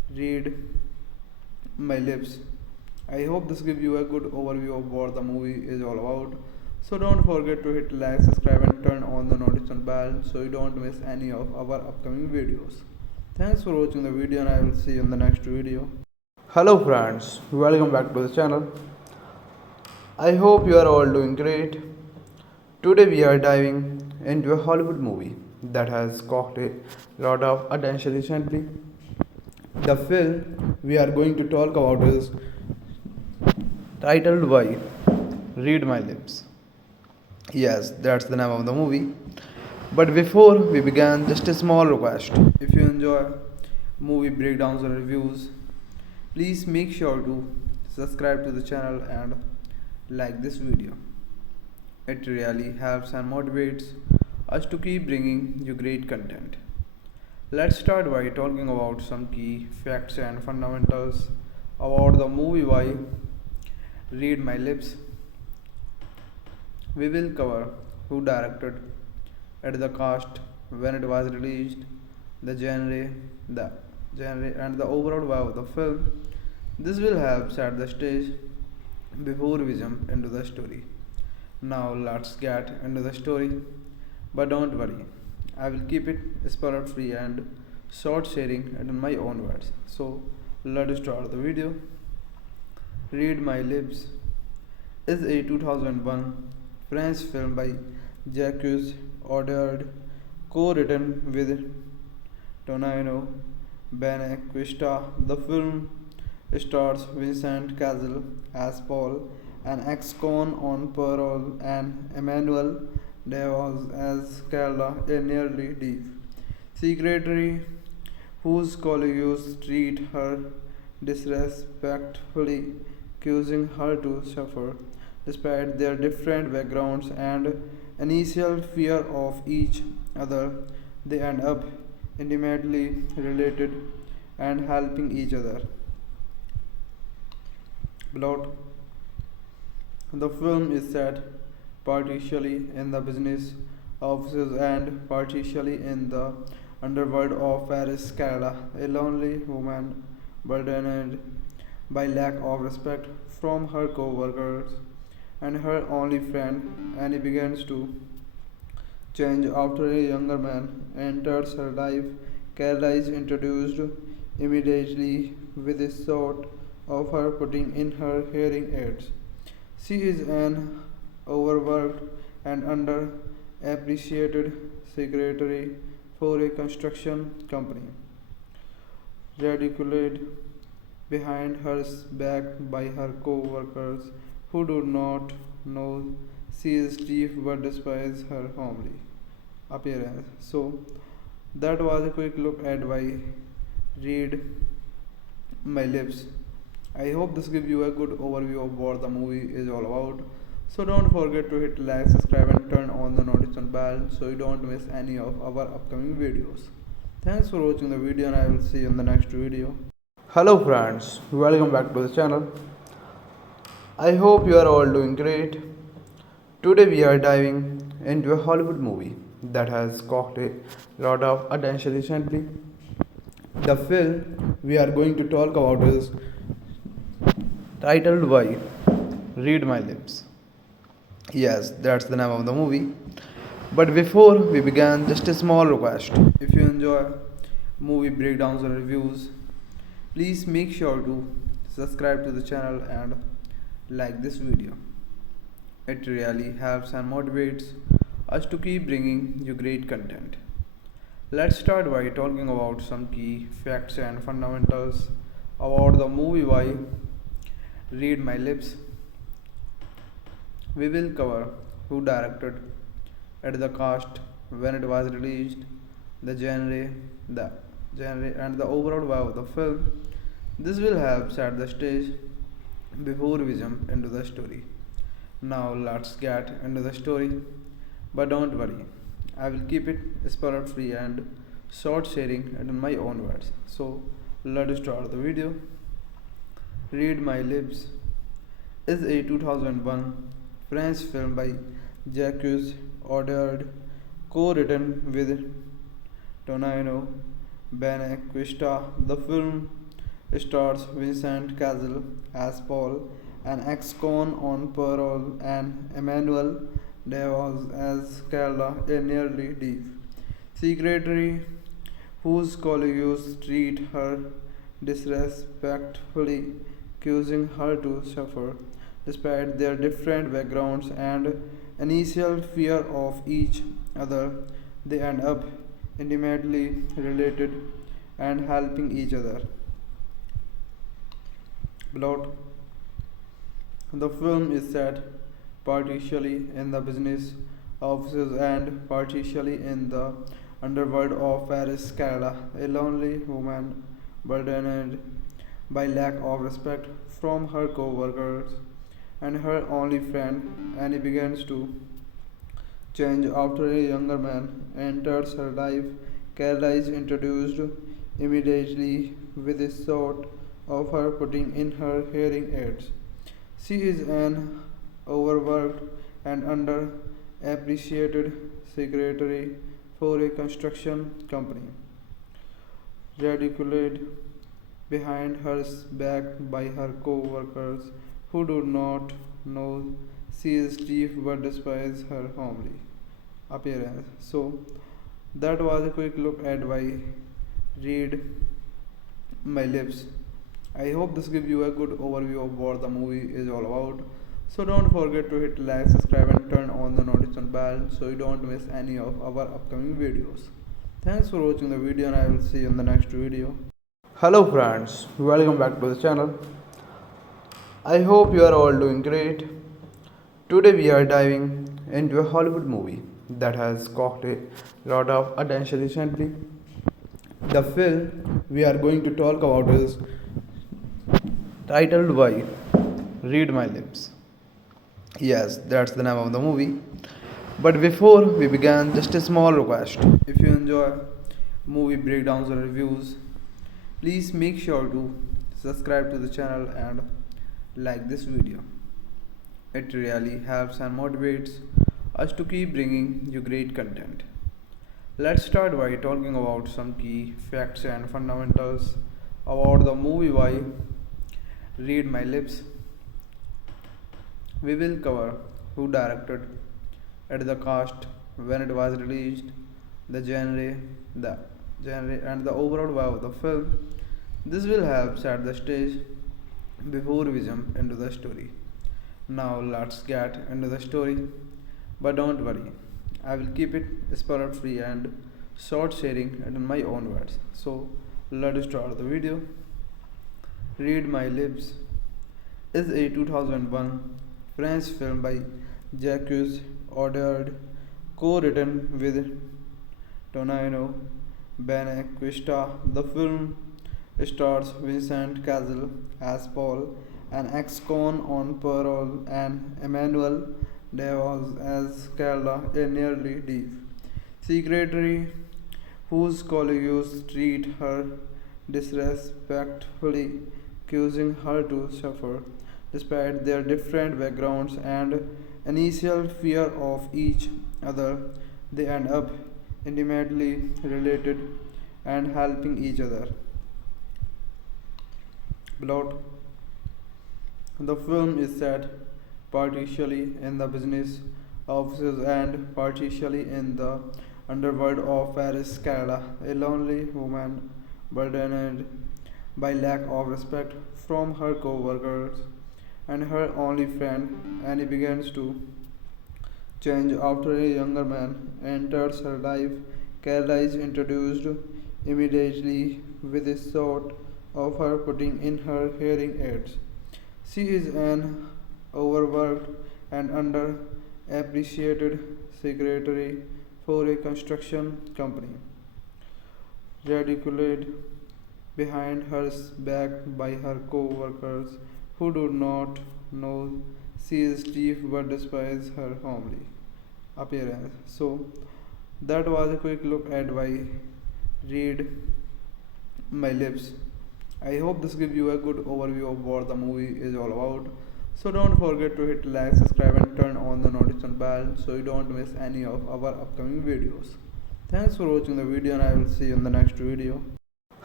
Read My Lips. I hope this gives you a good overview of what the movie is all about. So don't forget to hit like, subscribe and turn on the notification bell so you don't miss any of our upcoming videos. Thanks for watching the video and I will see you in the next video. Hello friends, welcome back to the channel. I hope you are all doing great. Today we are diving into a Hollywood movie that has caught a lot of attention recently. The film we are going to talk about is titled by Read My Lips. Yes, that's the name of the movie. But before we begin, just a small request. If you enjoy movie breakdowns and reviews, please make sure to subscribe to the channel and like this video. It really helps and motivates us to keep bringing you great content. Let's start by talking about some key facts and fundamentals about the movie by Read My Lips. We will cover who directed it, the cast, when it was released, the genre and the overall vibe of the film. This will help set the stage before we jump into the story. Now let's get into the story. But don't worry, I will keep it spoiler free and short sharing it in my own words. So let's start the video. Read My Lips is a 2001 French film by Jacques Audiard, co-written with Tonino Benequista. The film stars Vincent Cassel as Paul, an ex-con on parole, and Emmanuelle Devos as Carla, a nearly deaf secretary whose colleagues treat her disrespectfully, causing her to suffer. Despite their different backgrounds and initial fear of each other, they end up intimately related and helping each other. Plot: the film is set partially in the business offices and partially in the underworld of Paris, Canada. A lonely woman burdened by lack of respect from her co-workers and her only friend Annie begins to change after a younger man enters her life. Canada is introduced immediately with a shot of her putting in her hearing aids. She is an overworked and underappreciated secretary for a construction company, ridiculed behind her back by her co-workers who do not know she is chief but despise her homely appearance. So that was a quick look at why Read My Lips. I hope this gives you a good overview of what the movie is all about. So don't forget to hit like, subscribe and turn on the notification bell so you don't miss any of our upcoming videos. Thanks for watching the video and I will see you in the next video. Hello friends, welcome back to the channel. I hope you are all doing great. Today we are diving into a Hollywood movie that has caught a lot of attention recently. The film we are going to talk about is titled by Read My Lips. Yes, that's the name of the movie. But before we begin, just a small request. If you enjoy movie breakdowns and reviews, please make sure to subscribe to the channel and like this video. It really helps and motivates us to keep bringing you great content. Let's start by talking about some key facts and fundamentals about the movie by Read My Lips. We will cover who directed it, the cast, when it was released, the genre and the overall vibe of the film. This will help set the stage before we jump into the story. Now let's get into the story. But don't worry, I will keep it spoiler free and short sharing it in my own words. So let's start the video. Read My Lips is a 2001 French film by Jacques Audiard, co-written with Tonino Benequista. The film stars Vincent Cassel as Paul, an ex-con on parole, and Emmanuelle Devos as Carla, a nearly deaf secretary whose colleagues treat her disrespectfully, causing her to suffer. Despite their different backgrounds and initial fear of each other, they end up intimately related and helping each other. Plot: the film is set partially in the business offices and partially in the underworld of Paris, Canada. A lonely woman burdened by lack of respect from her co-workers and her only friend, Annie begins to change after a younger man enters her life. Canada is introduced immediately with a sort of her putting in her hearing aids. She is an overworked and underappreciated secretary for a construction company, ridiculed behind her back by her co-workers who do not know she is chief but despise her homely appearance. So that was a quick look at why read my lips. I hope this gives you a good overview of what the movie is all about. So don't forget to hit like, subscribe and turn on the notification bell so you don't miss any of our upcoming videos. Thanks for watching the video and I will see you in the next video. Hello friends, welcome back to the channel. I hope you are all doing great. Today we are diving into a Hollywood movie that has caught a lot of attention recently. The film we are going to talk about is titled by Read My Lips. Yes, that's the name of the movie. But before we begin, just a small request. If you enjoy movie breakdowns or reviews, please make sure to subscribe to the channel and like this video. It really helps and motivates us to keep bringing you great content. Let's start by talking about some key facts and fundamentals about the movie Why Read My Lips. We will cover who directed it, the cast, when it was released, the genre and the overall vibe of the film. This will help set the stage before we jump into the story. Now let's get into the story, but don't worry, I will keep it spoiler free and short sharing it in my own words. So let's start the video. Read My Lips is a 2001 French film by Jacques Audiard, co-written with Tonino Benequista. The film stars Vincent Cassel as Paul, an ex-con on parole, and Emmanuelle Devos as Carla, a nearly deaf secretary whose colleagues treat her disrespectfully, causing her to suffer. Despite their different backgrounds and initial fear of each other, they end up intimately related and helping each other. Plot: the film is set partially in the business offices and partially in the underworld of Paris, Canada. A lonely woman burdened by lack of respect from her co-workers and her only friend, Annie begins to change after a younger man enters her life. Carla is introduced immediately with a sort of her putting in her hearing aids. She is an overworked and underappreciated secretary for a construction company, ridiculed behind her back by her co-workers who do not know she is chief but despise her homely appearance. So that was a quick look at why Read My Lips. I hope this gives you a good overview of what the movie is all about. So don't forget to hit like, subscribe and turn on the notification bell so you don't miss any of our upcoming videos. Thanks for watching the video and I will see you in the next video.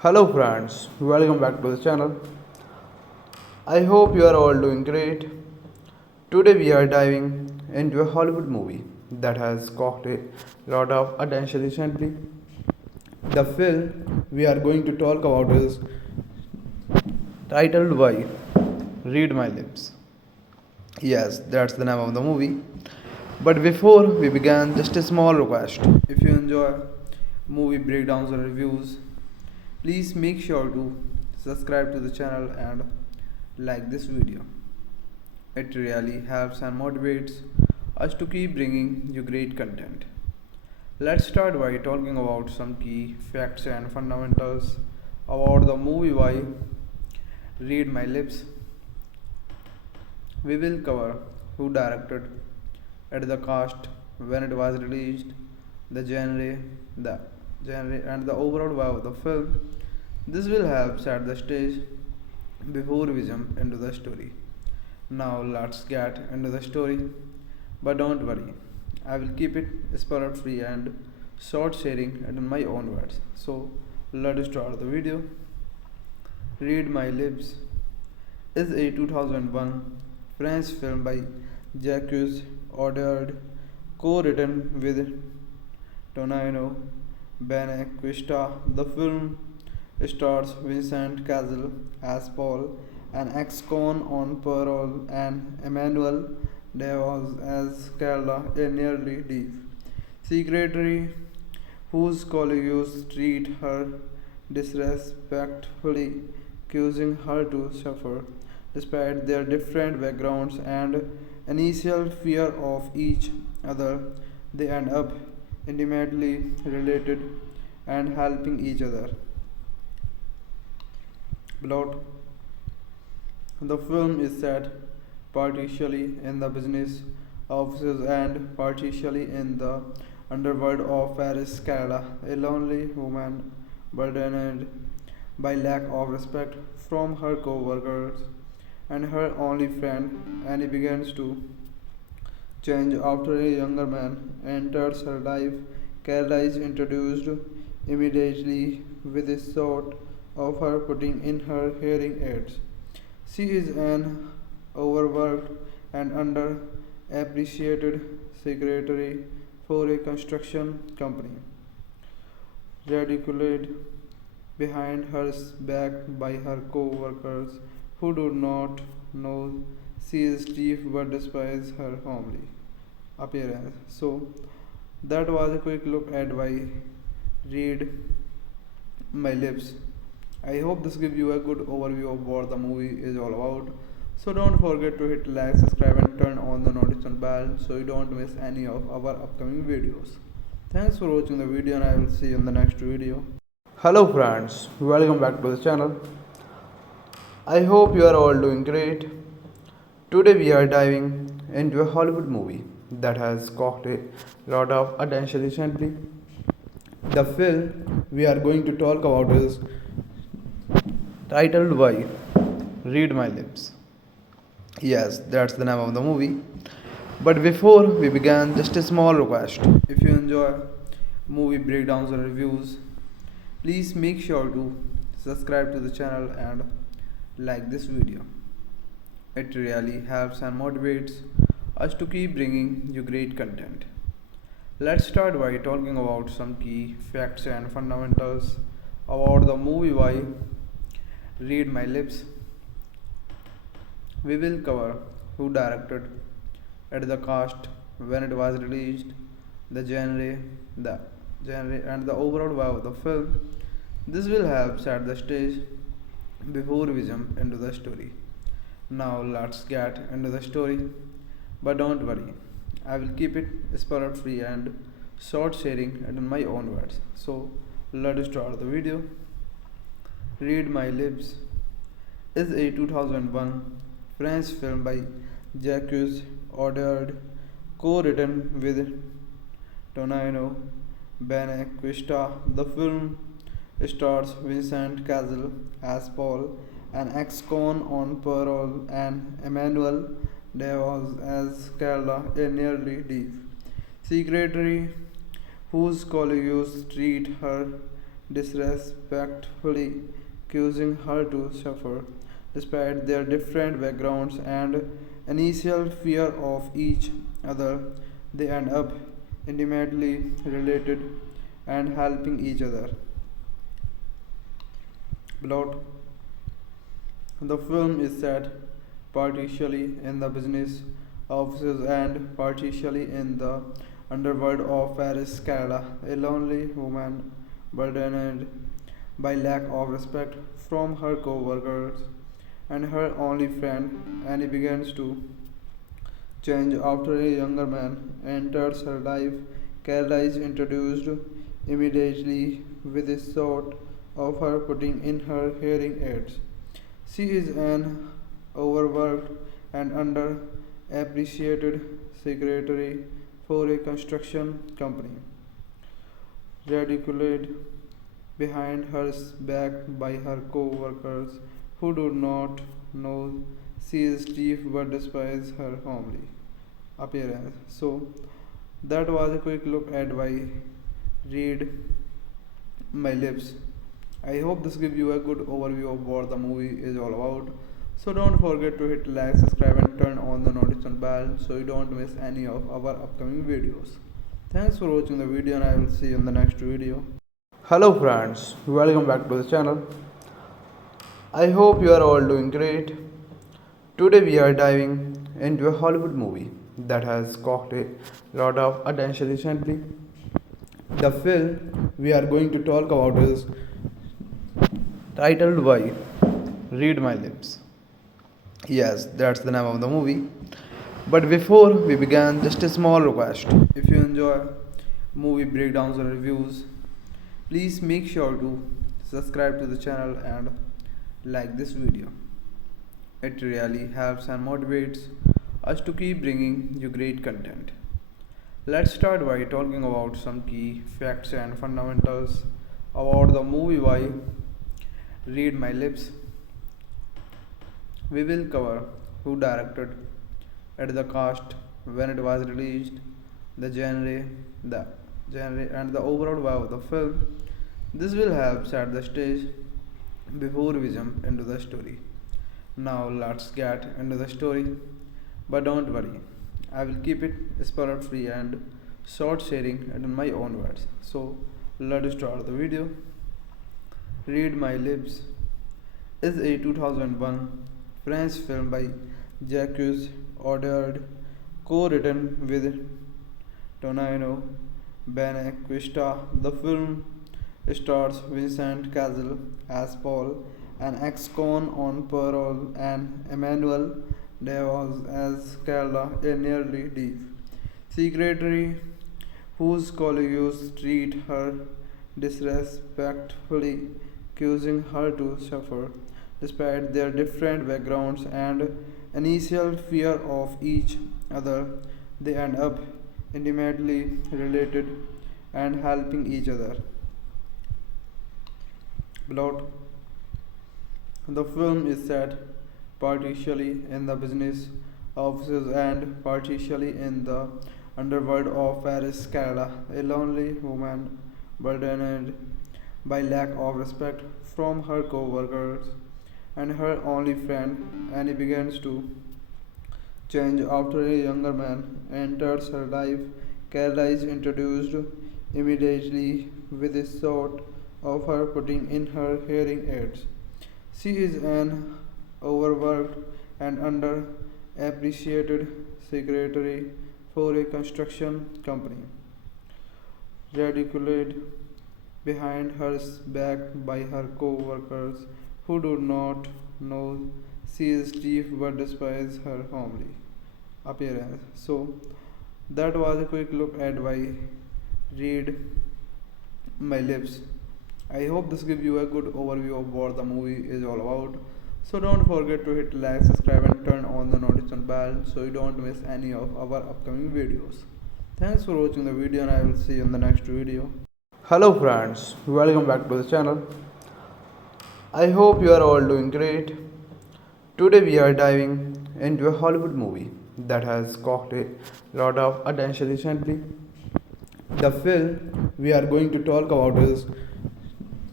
Hello friends, welcome back to the channel. I hope you are all doing great. Today we are diving into a Hollywood movie that has caught a lot of attention recently. The film we are going to talk about is titled by Read My Lips. Yes, that's the name of the movie. But before we begin, just a small request. If you enjoy movie breakdowns or reviews, please make sure to subscribe to the channel and like this video. It really helps and motivates us to keep bringing you great content. Let's start by talking about some key facts and fundamentals about the movie by Read My Lips. We will cover who directed it, the cast, when it was released, the genre and the overall vibe of the film. This will help set the stage before we jump into the story. Now let's get into the story. But don't worry, I will keep it spoiler free and short sharing it in my own words. So let's start the video. Read My Lips is a 2001 French film by Jacques Audiard, co-written with Tonino Benequista. The film stars Vincent Cassel as Paul, an ex-con on parole, and Emmanuelle Devos as Carla, a nearly deaf secretary whose colleagues treat her disrespectfully, causing her to suffer. Despite their different backgrounds and initial fear of each other, they end up intimately related and helping each other. Plot: the film is set partially in the business offices and partially in the underworld of Paris, Canada. A lonely woman burdened by lack of respect from her co-workers and her only friend, Annie begins to change after a younger man enters her life. Carla is introduced immediately with a thought of her putting in her hearing aids. She is an overworked and underappreciated secretary for a construction company, ridiculed behind her back by her co-workers who do not know she is chief but despise her homely appearance. So that was a quick look at why Read My Lips. I hope this gives you a good overview of what the movie is all about. So don't forget to hit like, subscribe and turn on the notification bell so you don't miss any of our upcoming videos. Thanks for watching the video and I will see you in the next video. Hello friends, welcome back to the channel. I hope you are all doing great. Today we are diving into a Hollywood movie that has caught a lot of attention recently. The film we are going to talk about is titled by Read My Lips. Yes, that's the name of the movie. But before we begin, just a small request. If you enjoy movie breakdowns or reviews, please make sure to subscribe to the channel and like this video. It really helps and motivates us to keep bringing you great content. Let's start by talking about some key facts and fundamentals about the movie by Read My Lips. We will cover who directed it, the cast, when it was released, the genre and the overall vibe of the film. This will help set the stage before we jump into the story. Now let's get into the story. But don't worry, I will keep it spoiler free and short sharing it in my own words. So let's start the video. Read My Lips is a 2001 French film by Jacques Audiard, co-written with Tonino Benequista. The film stars Vincent Cassel as Paul, an ex-con on parole, and Emmanuelle Devos as Carla, a nearly deaf secretary whose colleagues treat her disrespectfully accusing her to suffer. Despite their different backgrounds and initial fear of each other, they end up intimately related and helping each other. Plot: the film is set partially in the business offices and partially in the underworld of Paris, Canada. A lonely woman burdened by lack of respect from her co-workers and her only friend, Annie begins to change after a younger man enters her life. Canada is introduced immediately with a thought of her putting in her hearing aids. She is an overworked and underappreciated secretary for a construction company, ridiculed behind her back by her co-workers who do not know she is chief but despise her homely appearance. So that was a quick look at why read my lips. I hope this gives you a good overview of what the movie is all about. So don't forget to hit like, subscribe and turn on the notification bell so you don't miss any of our upcoming videos. Thanks for watching the video and I will see you in the next video. Hello friends, welcome back to the channel. I hope you are all doing great. Today we are diving into a Hollywood movie that has caught a lot of attention recently. The film we are going to talk about is titled by Read My Lips. Yes, that's the name of the movie. But before we begin, just a small request. If you enjoy movie breakdowns or reviews, please make sure to subscribe to the channel and like this video. It really helps and motivates us to keep bringing you great content. Let's start by talking about some key facts and fundamentals about the movie Why Read My Lips. We will cover who directed it, the cast, when it was released, the genre and the overall vibe of the film. This will help set the stage before we jump into the story. Now let's get into the story. But don't worry, I will keep it spoiler free and short sharing it in my own words. So let's start the video. Read My Lips is a 2001 French film by Jacques Audiard, co-written with Tonino Benequista. The film stars Vincent Cassel as Paul, an ex-con on parole, and Emmanuelle Devos as Carla, a nearly deaf secretary whose colleagues treat her disrespectfully, accusing her to suffer. Despite their different backgrounds and initial fear of each other, they end up intimately related and helping each other. Plot: the film is set partially in the business offices and partially in the underworld of Paris, Canada. A lonely woman burdened by lack of respect from her co-workers and her only friend, Annie begins to change after a younger man enters her life. Canada is introduced immediately with a thought of her putting in her hearing aids. She is an overworked and underappreciated secretary for a construction company, ridiculed behind her back by her co-workers who do not know she is chief but despise her homely appearance. So that was a quick look at why read my lips. I hope this gives you a good overview of what the movie is all about. So don't forget to hit like, subscribe and turn on the notification bell so you don't miss any of our upcoming videos. Thanks for watching the video and I will see you in the next video. Hello friends, welcome back to the channel. I hope you are all doing great. Today we are diving into a Hollywood movie that has caught a lot of attention recently. The film we are going to talk about is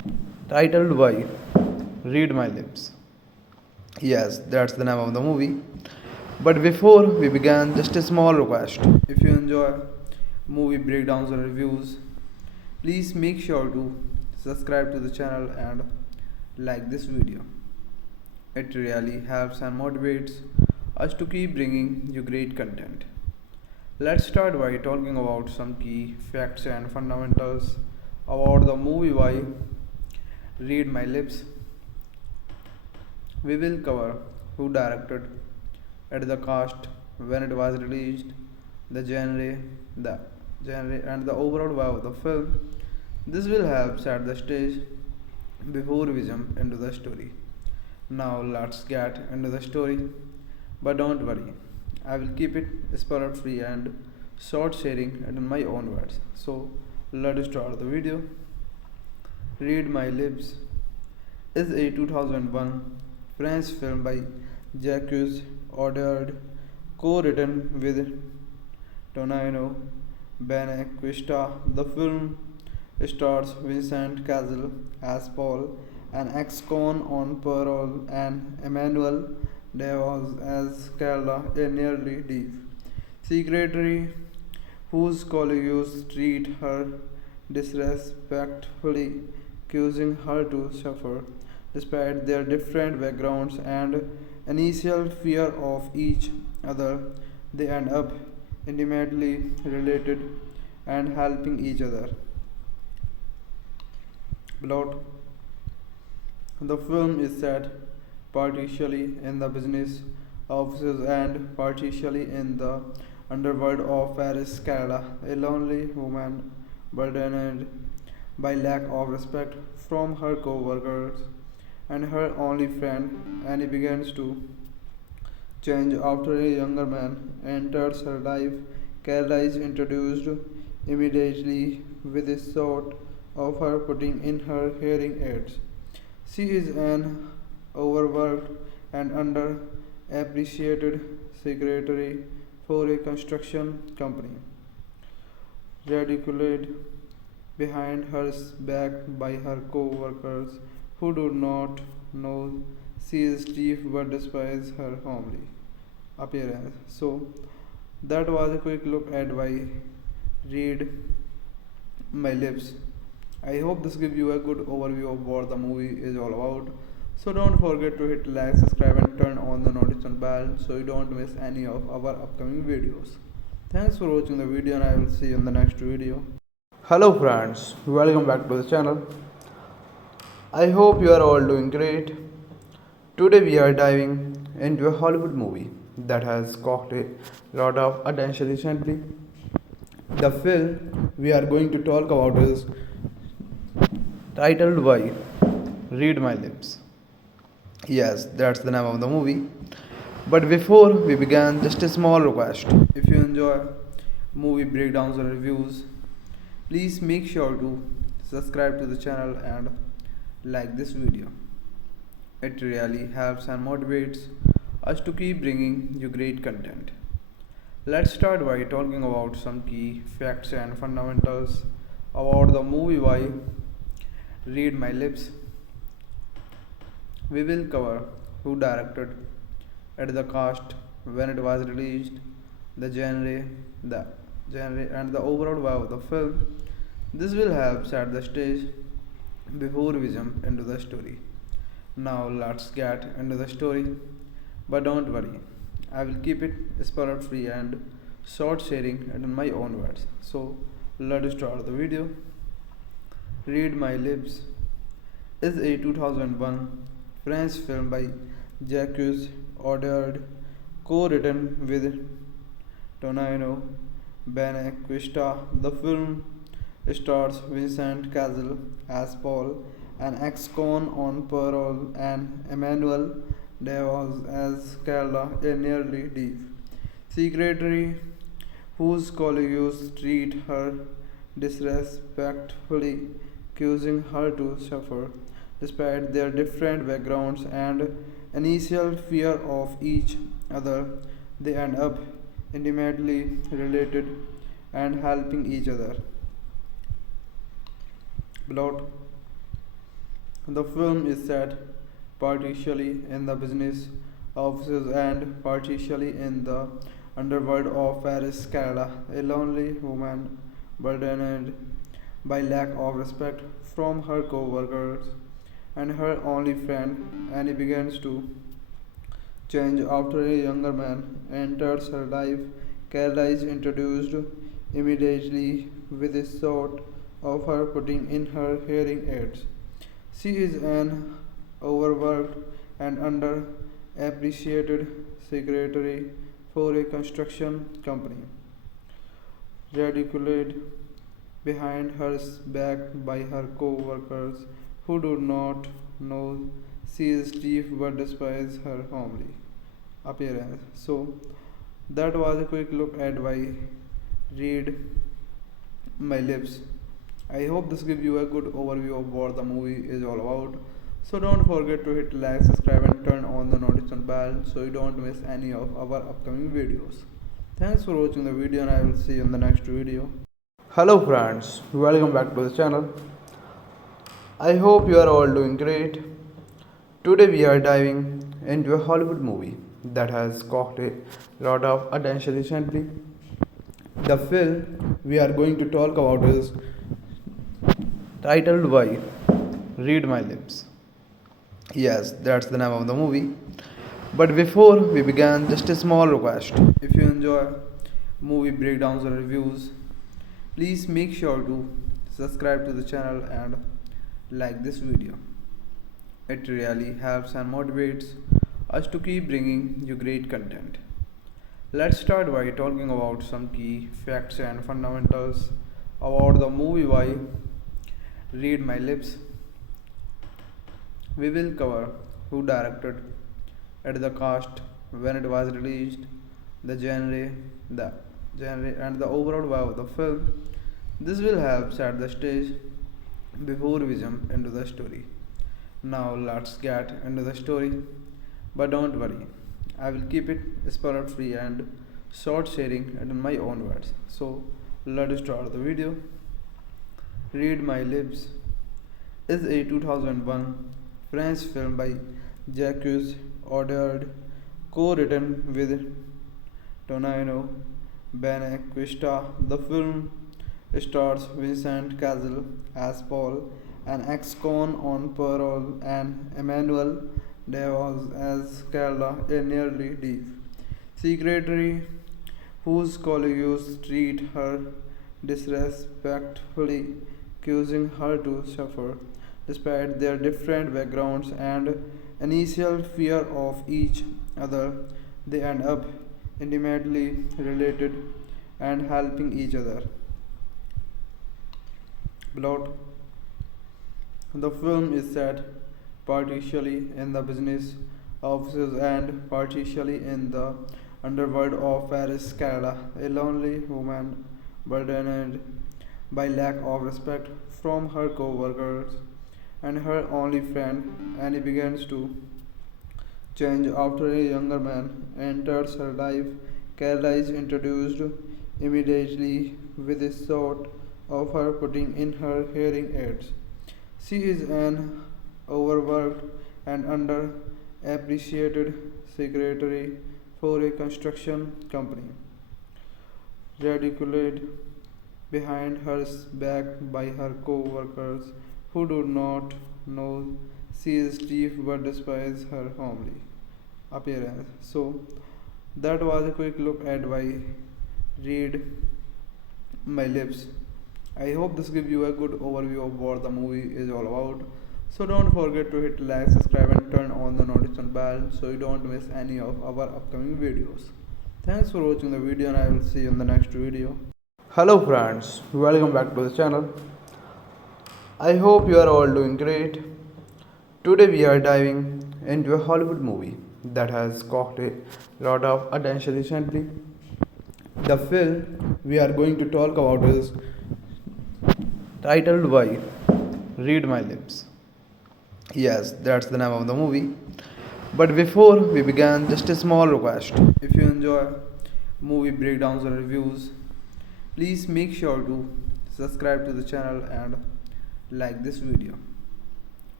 titled by Read My Lips. Yes, that's the name of the movie. But before we begin, just a small request. If you enjoy movie breakdowns or reviews, please make sure to subscribe to the channel and like this video. It really helps and motivates us to keep bringing you great content. Let's start by talking about some key facts and fundamentals about the movie by Read My Lips. We will cover who directed at the cast, when it was released, the genre and the overall vibe of the film. This will help set the stage before we jump into the story. Now let's get into the story, but don't worry, I will keep it spoiler free and short sharing it in my own words. So let's start the video. Read My Lips is a 2001 French film by Jacques Audiard, co-written with Tonino Benequista. The film stars Vincent Cassel as Paul, an ex-con on parole, and Emmanuelle Devos as Carla, a nearly deaf secretary whose colleagues treat her disrespectfully, causing her to suffer. Despite their different backgrounds and initial fear of each other, they end up intimately related and helping each other. Plot: the film is set partially in the business offices and partially in the underworld of Paris, Canada. A lonely woman burdened by lack of respect from her co-workers and her only friend Annie begins to change after a younger man enters her life. Canada is introduced immediately with a shot of her putting in her hearing aids. She is an overworked and underappreciated secretary for a construction company, ridiculed behind her back by her co-workers who do not know she is chief but despise her homely appearance. So that was a quick look at why Read My Lips. I hope this gives you a good overview of what the movie is all about. So don't forget to hit like, subscribe and turn on the notification bell so you don't miss any of our upcoming videos. Thanks for watching the video and I will see you in the next video. Hello friends, welcome back to the channel. I hope you are all doing great. Today we are diving into a Hollywood movie that has caught a lot of attention recently. The film we are going to talk about is titled by Read My Lips. Yes, that's the name of the movie. But before we begin, just a small request. If you enjoy movie breakdowns or reviews, please make sure to subscribe to the channel and like this video. It really helps and motivates us to keep bringing you great content. Let's start by talking about some key facts and fundamentals about the movie by Read My Lips. We will cover who directed at the cast, when it was released, the genre and the overall vibe of the film. This will help set the stage before we jump into the story. Now let's get into the story, but don't worry, I will keep it spoiler free and short sharing it in my own words. So let's start the video. Read My Lips is a 2001 French film by Jacques Audiard, co-written with Tonino Benequista. The film stars Vincent Cassel as Paul, an ex-con on parole, and Emmanuelle Devos as Carla, a nearly deaf secretary whose colleagues treat her disrespectfully, causing her to suffer. Despite their different backgrounds and initial fear of each other, they end up intimately related and helping each other. Plot: The film is set partially in the business offices and partially in the underworld of Paris, Canada. A lonely woman burdened by lack of respect from her co-workers and her only friend Annie begins to change after a younger man enters her life. Canada is introduced immediately with a sort of her putting in her hearing aids. She is an overworked and underappreciated secretary for a construction company, ridiculed behind her back by her co-workers who do not know she is chief but despise her homely appearance. So that was a quick look at why read my lips. I hope this gives you a good overview of what the movie is all about. So don't forget to hit like, subscribe and turn on the notification bell so you don't miss any of our upcoming videos. Thanks for watching the video and I will see you in the next video. Hello friends, welcome back to the channel. I hope you are all doing great. Today we are diving into a Hollywood movie that has caught a lot of attention recently. The film we are going to talk about is titled by Read My Lips. Yes, that's the name of the movie. But before we begin, just a small request. If you enjoy movie breakdowns or reviews, please make sure to subscribe to the channel and like this video. It really helps and motivates us to keep bringing you great content. Let's start by talking about some key facts and fundamentals about the movie by Read My Lips. We will cover who directed it, the cast, when it was released, the genre and the overall vibe of the film. This will help set the stage before we jump into the story. Now let's get into the story, but don't worry, I will keep it spoiler free and short sharing it in my own words. So let's start the video. Read My Lips is a 2001 French film by Jacques Audiard, co-written with Tonino Benequista. The film stars Vincent Cassel as Paul, an ex-con on parole, and Emmanuelle Devos as Carla, a nearly deaf secretary whose colleagues treat her disrespectfully, causing her to suffer. Despite their different backgrounds and initial fear of each other, they end up intimately related and helping each other. Plot. The film is set partially in the business offices and partially in the underworld of Paris, Canada. A lonely woman burdened by lack of respect from her co-workers and her only friend Annie begins to change after a younger man enters her life. Carla is introduced immediately with a sort of her putting in her hearing aids. She is an overworked and underappreciated secretary for a construction company, ridiculed behind her back by her co-workers who do not know she is chief but despise her homely appearance. So that was a quick look at why read my lips. I hope this gives you a good overview of what the movie is all about. So don't forget to hit like, subscribe and turn on the notification bell so you don't miss any of our upcoming videos. Thanks for watching the video and I will see you in the next video. Hello friends, welcome back to the channel. I hope you are all doing great. Today we are diving into a Hollywood movie that has caught a lot of attention recently. The film we are going to talk about is titled by Read My Lips. Yes, that's the name of the movie. But before we begin, just a small request. If you enjoy movie breakdowns or reviews, please make sure to subscribe to the channel and like this video.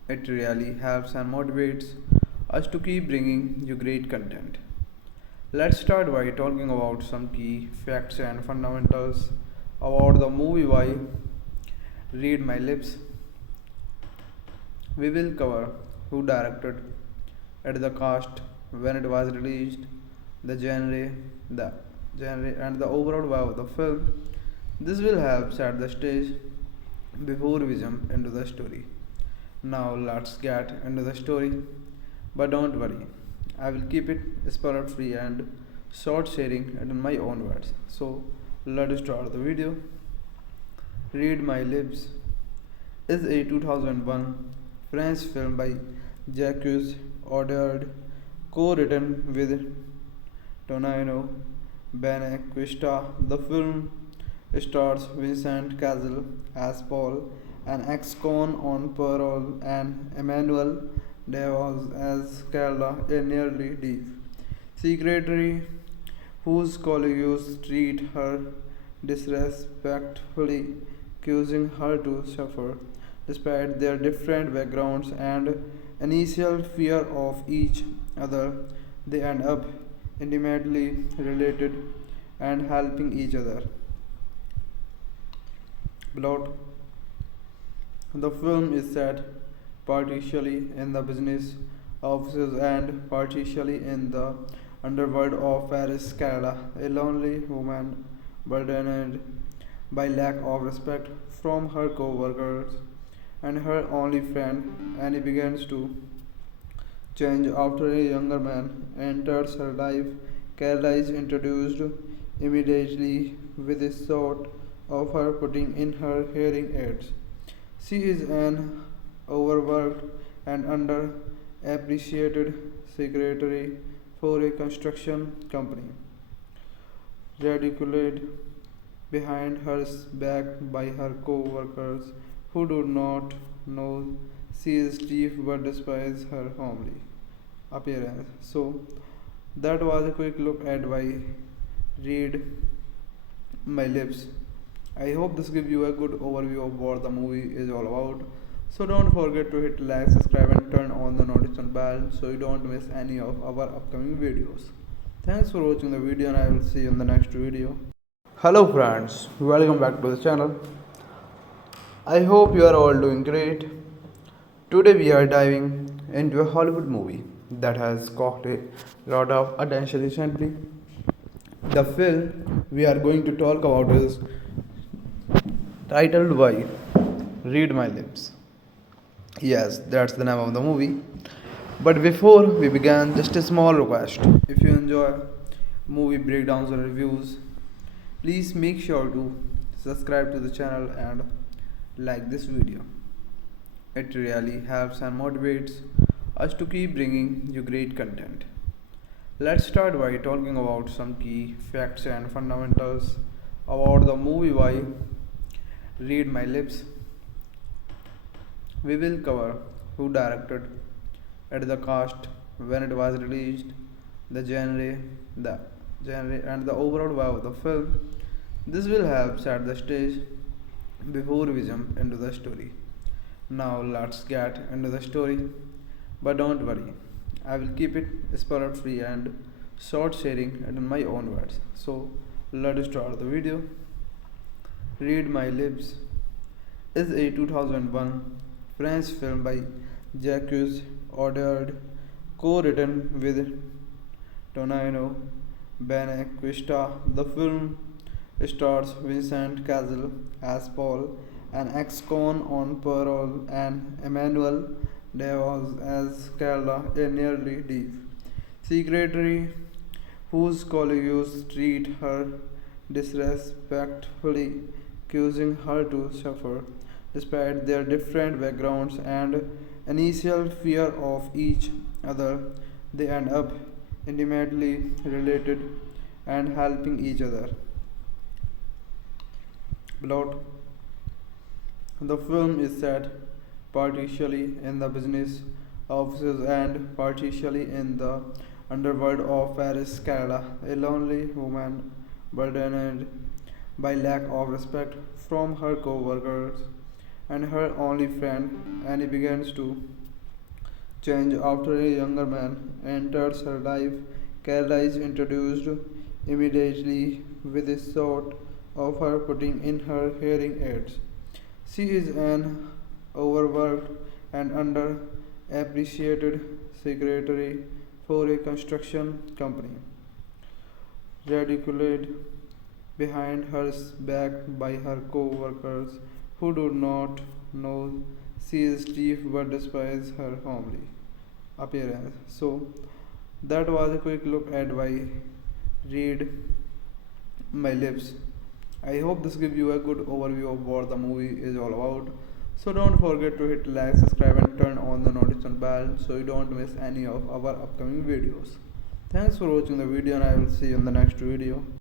It really helps and motivates us to keep bringing you great content. Let's start by talking about some key facts and fundamentals about the movie Why Read My Lips. We will cover who directed it, the cast, when it was released, the genre and the overall vibe of the film. This will help set the stage before we jump into the story. Now let's get into the story. But don't worry, I will keep it spoiler free and short sharing it in my own words. So let's start the video. Read My Lips is a 2001 French film by Jacques Audiard, co-written with Tonino Benequista. The film stars Vincent Cassel as Paul, an ex-con on parole, and Emmanuelle Devos as Carla, a nearly deaf secretary whose colleagues treat her disrespectfully, causing her to suffer. Despite their different backgrounds and initial fear of each other, they end up intimately related and helping each other. Plot: the film is set partially in the business offices and partially in the underworld of Paris, Canada. A lonely woman burdened by lack of respect from her co-workers and her only friend Annie begins to change after a younger man enters her life. Carla is introduced immediately with a thought of her putting in her hearing aids. She is an overworked and underappreciated secretary for a construction company, ridiculed behind her back by her co-workers who do not know she is chief but despise her homely appearance. So that was a quick look at why Read My Lips. I hope this gives you a good overview of what the movie is all about. So don't forget to hit like, subscribe and turn on the notification bell so you don't miss any of our upcoming videos. Thanks for watching the video and I will see you in the next video. Hello friends, welcome back to the channel. I hope you are all doing great. Today we are diving into a Hollywood movie that has caught a lot of attention recently. The film we are going to talk about is titled Why Read My Lips. Yes, that's the name of the movie. But before we begin, just a small request. If you enjoy movie breakdowns or reviews, please make sure to subscribe to the channel and like this video. It really helps and motivates us to keep bringing you great content. Let's start by talking about some key facts and fundamentals about the movie Why Read My Lips. We will cover who directed it, the cast, when it was released, the genre and the overall vibe of the film. This will help set the stage before we jump into the story. Now let's get into the story. But don't worry, I will keep it spoiler free and short sharing it in my own words. So let's start the video. Read My Lips is a 2001 French film by Jacques Audiard, co-written with Tonino Benequista. The film stars Vincent Cassel as Paul, an ex-con on parole, and Emmanuelle Devos as Carla, a nearly deaf secretary whose colleagues treat her disrespectfully, causing her to suffer. Despite their different backgrounds and initial fear of each other, they end up intimately related and helping each other. Plot: the film is set partially in the business offices and partially in the underworld of Paris, Canada. A lonely woman burdened by lack of respect from her co-workers and her only friend Annie begins to change after a younger man enters her life. Kerala is introduced immediately with a shot of her putting in her hearing aids. She is an overworked and underappreciated secretary for a construction company, ridiculed behind her back by her co-workers who do not know she is chief but despise her homely appearance. So that was a quick look at why read my lips. I hope this gives you a good overview of what the movie is all about. So don't forget to hit like, subscribe and turn on the notification bell so you don't miss any of our upcoming videos. Thanks for watching the video and I will see you in the next video.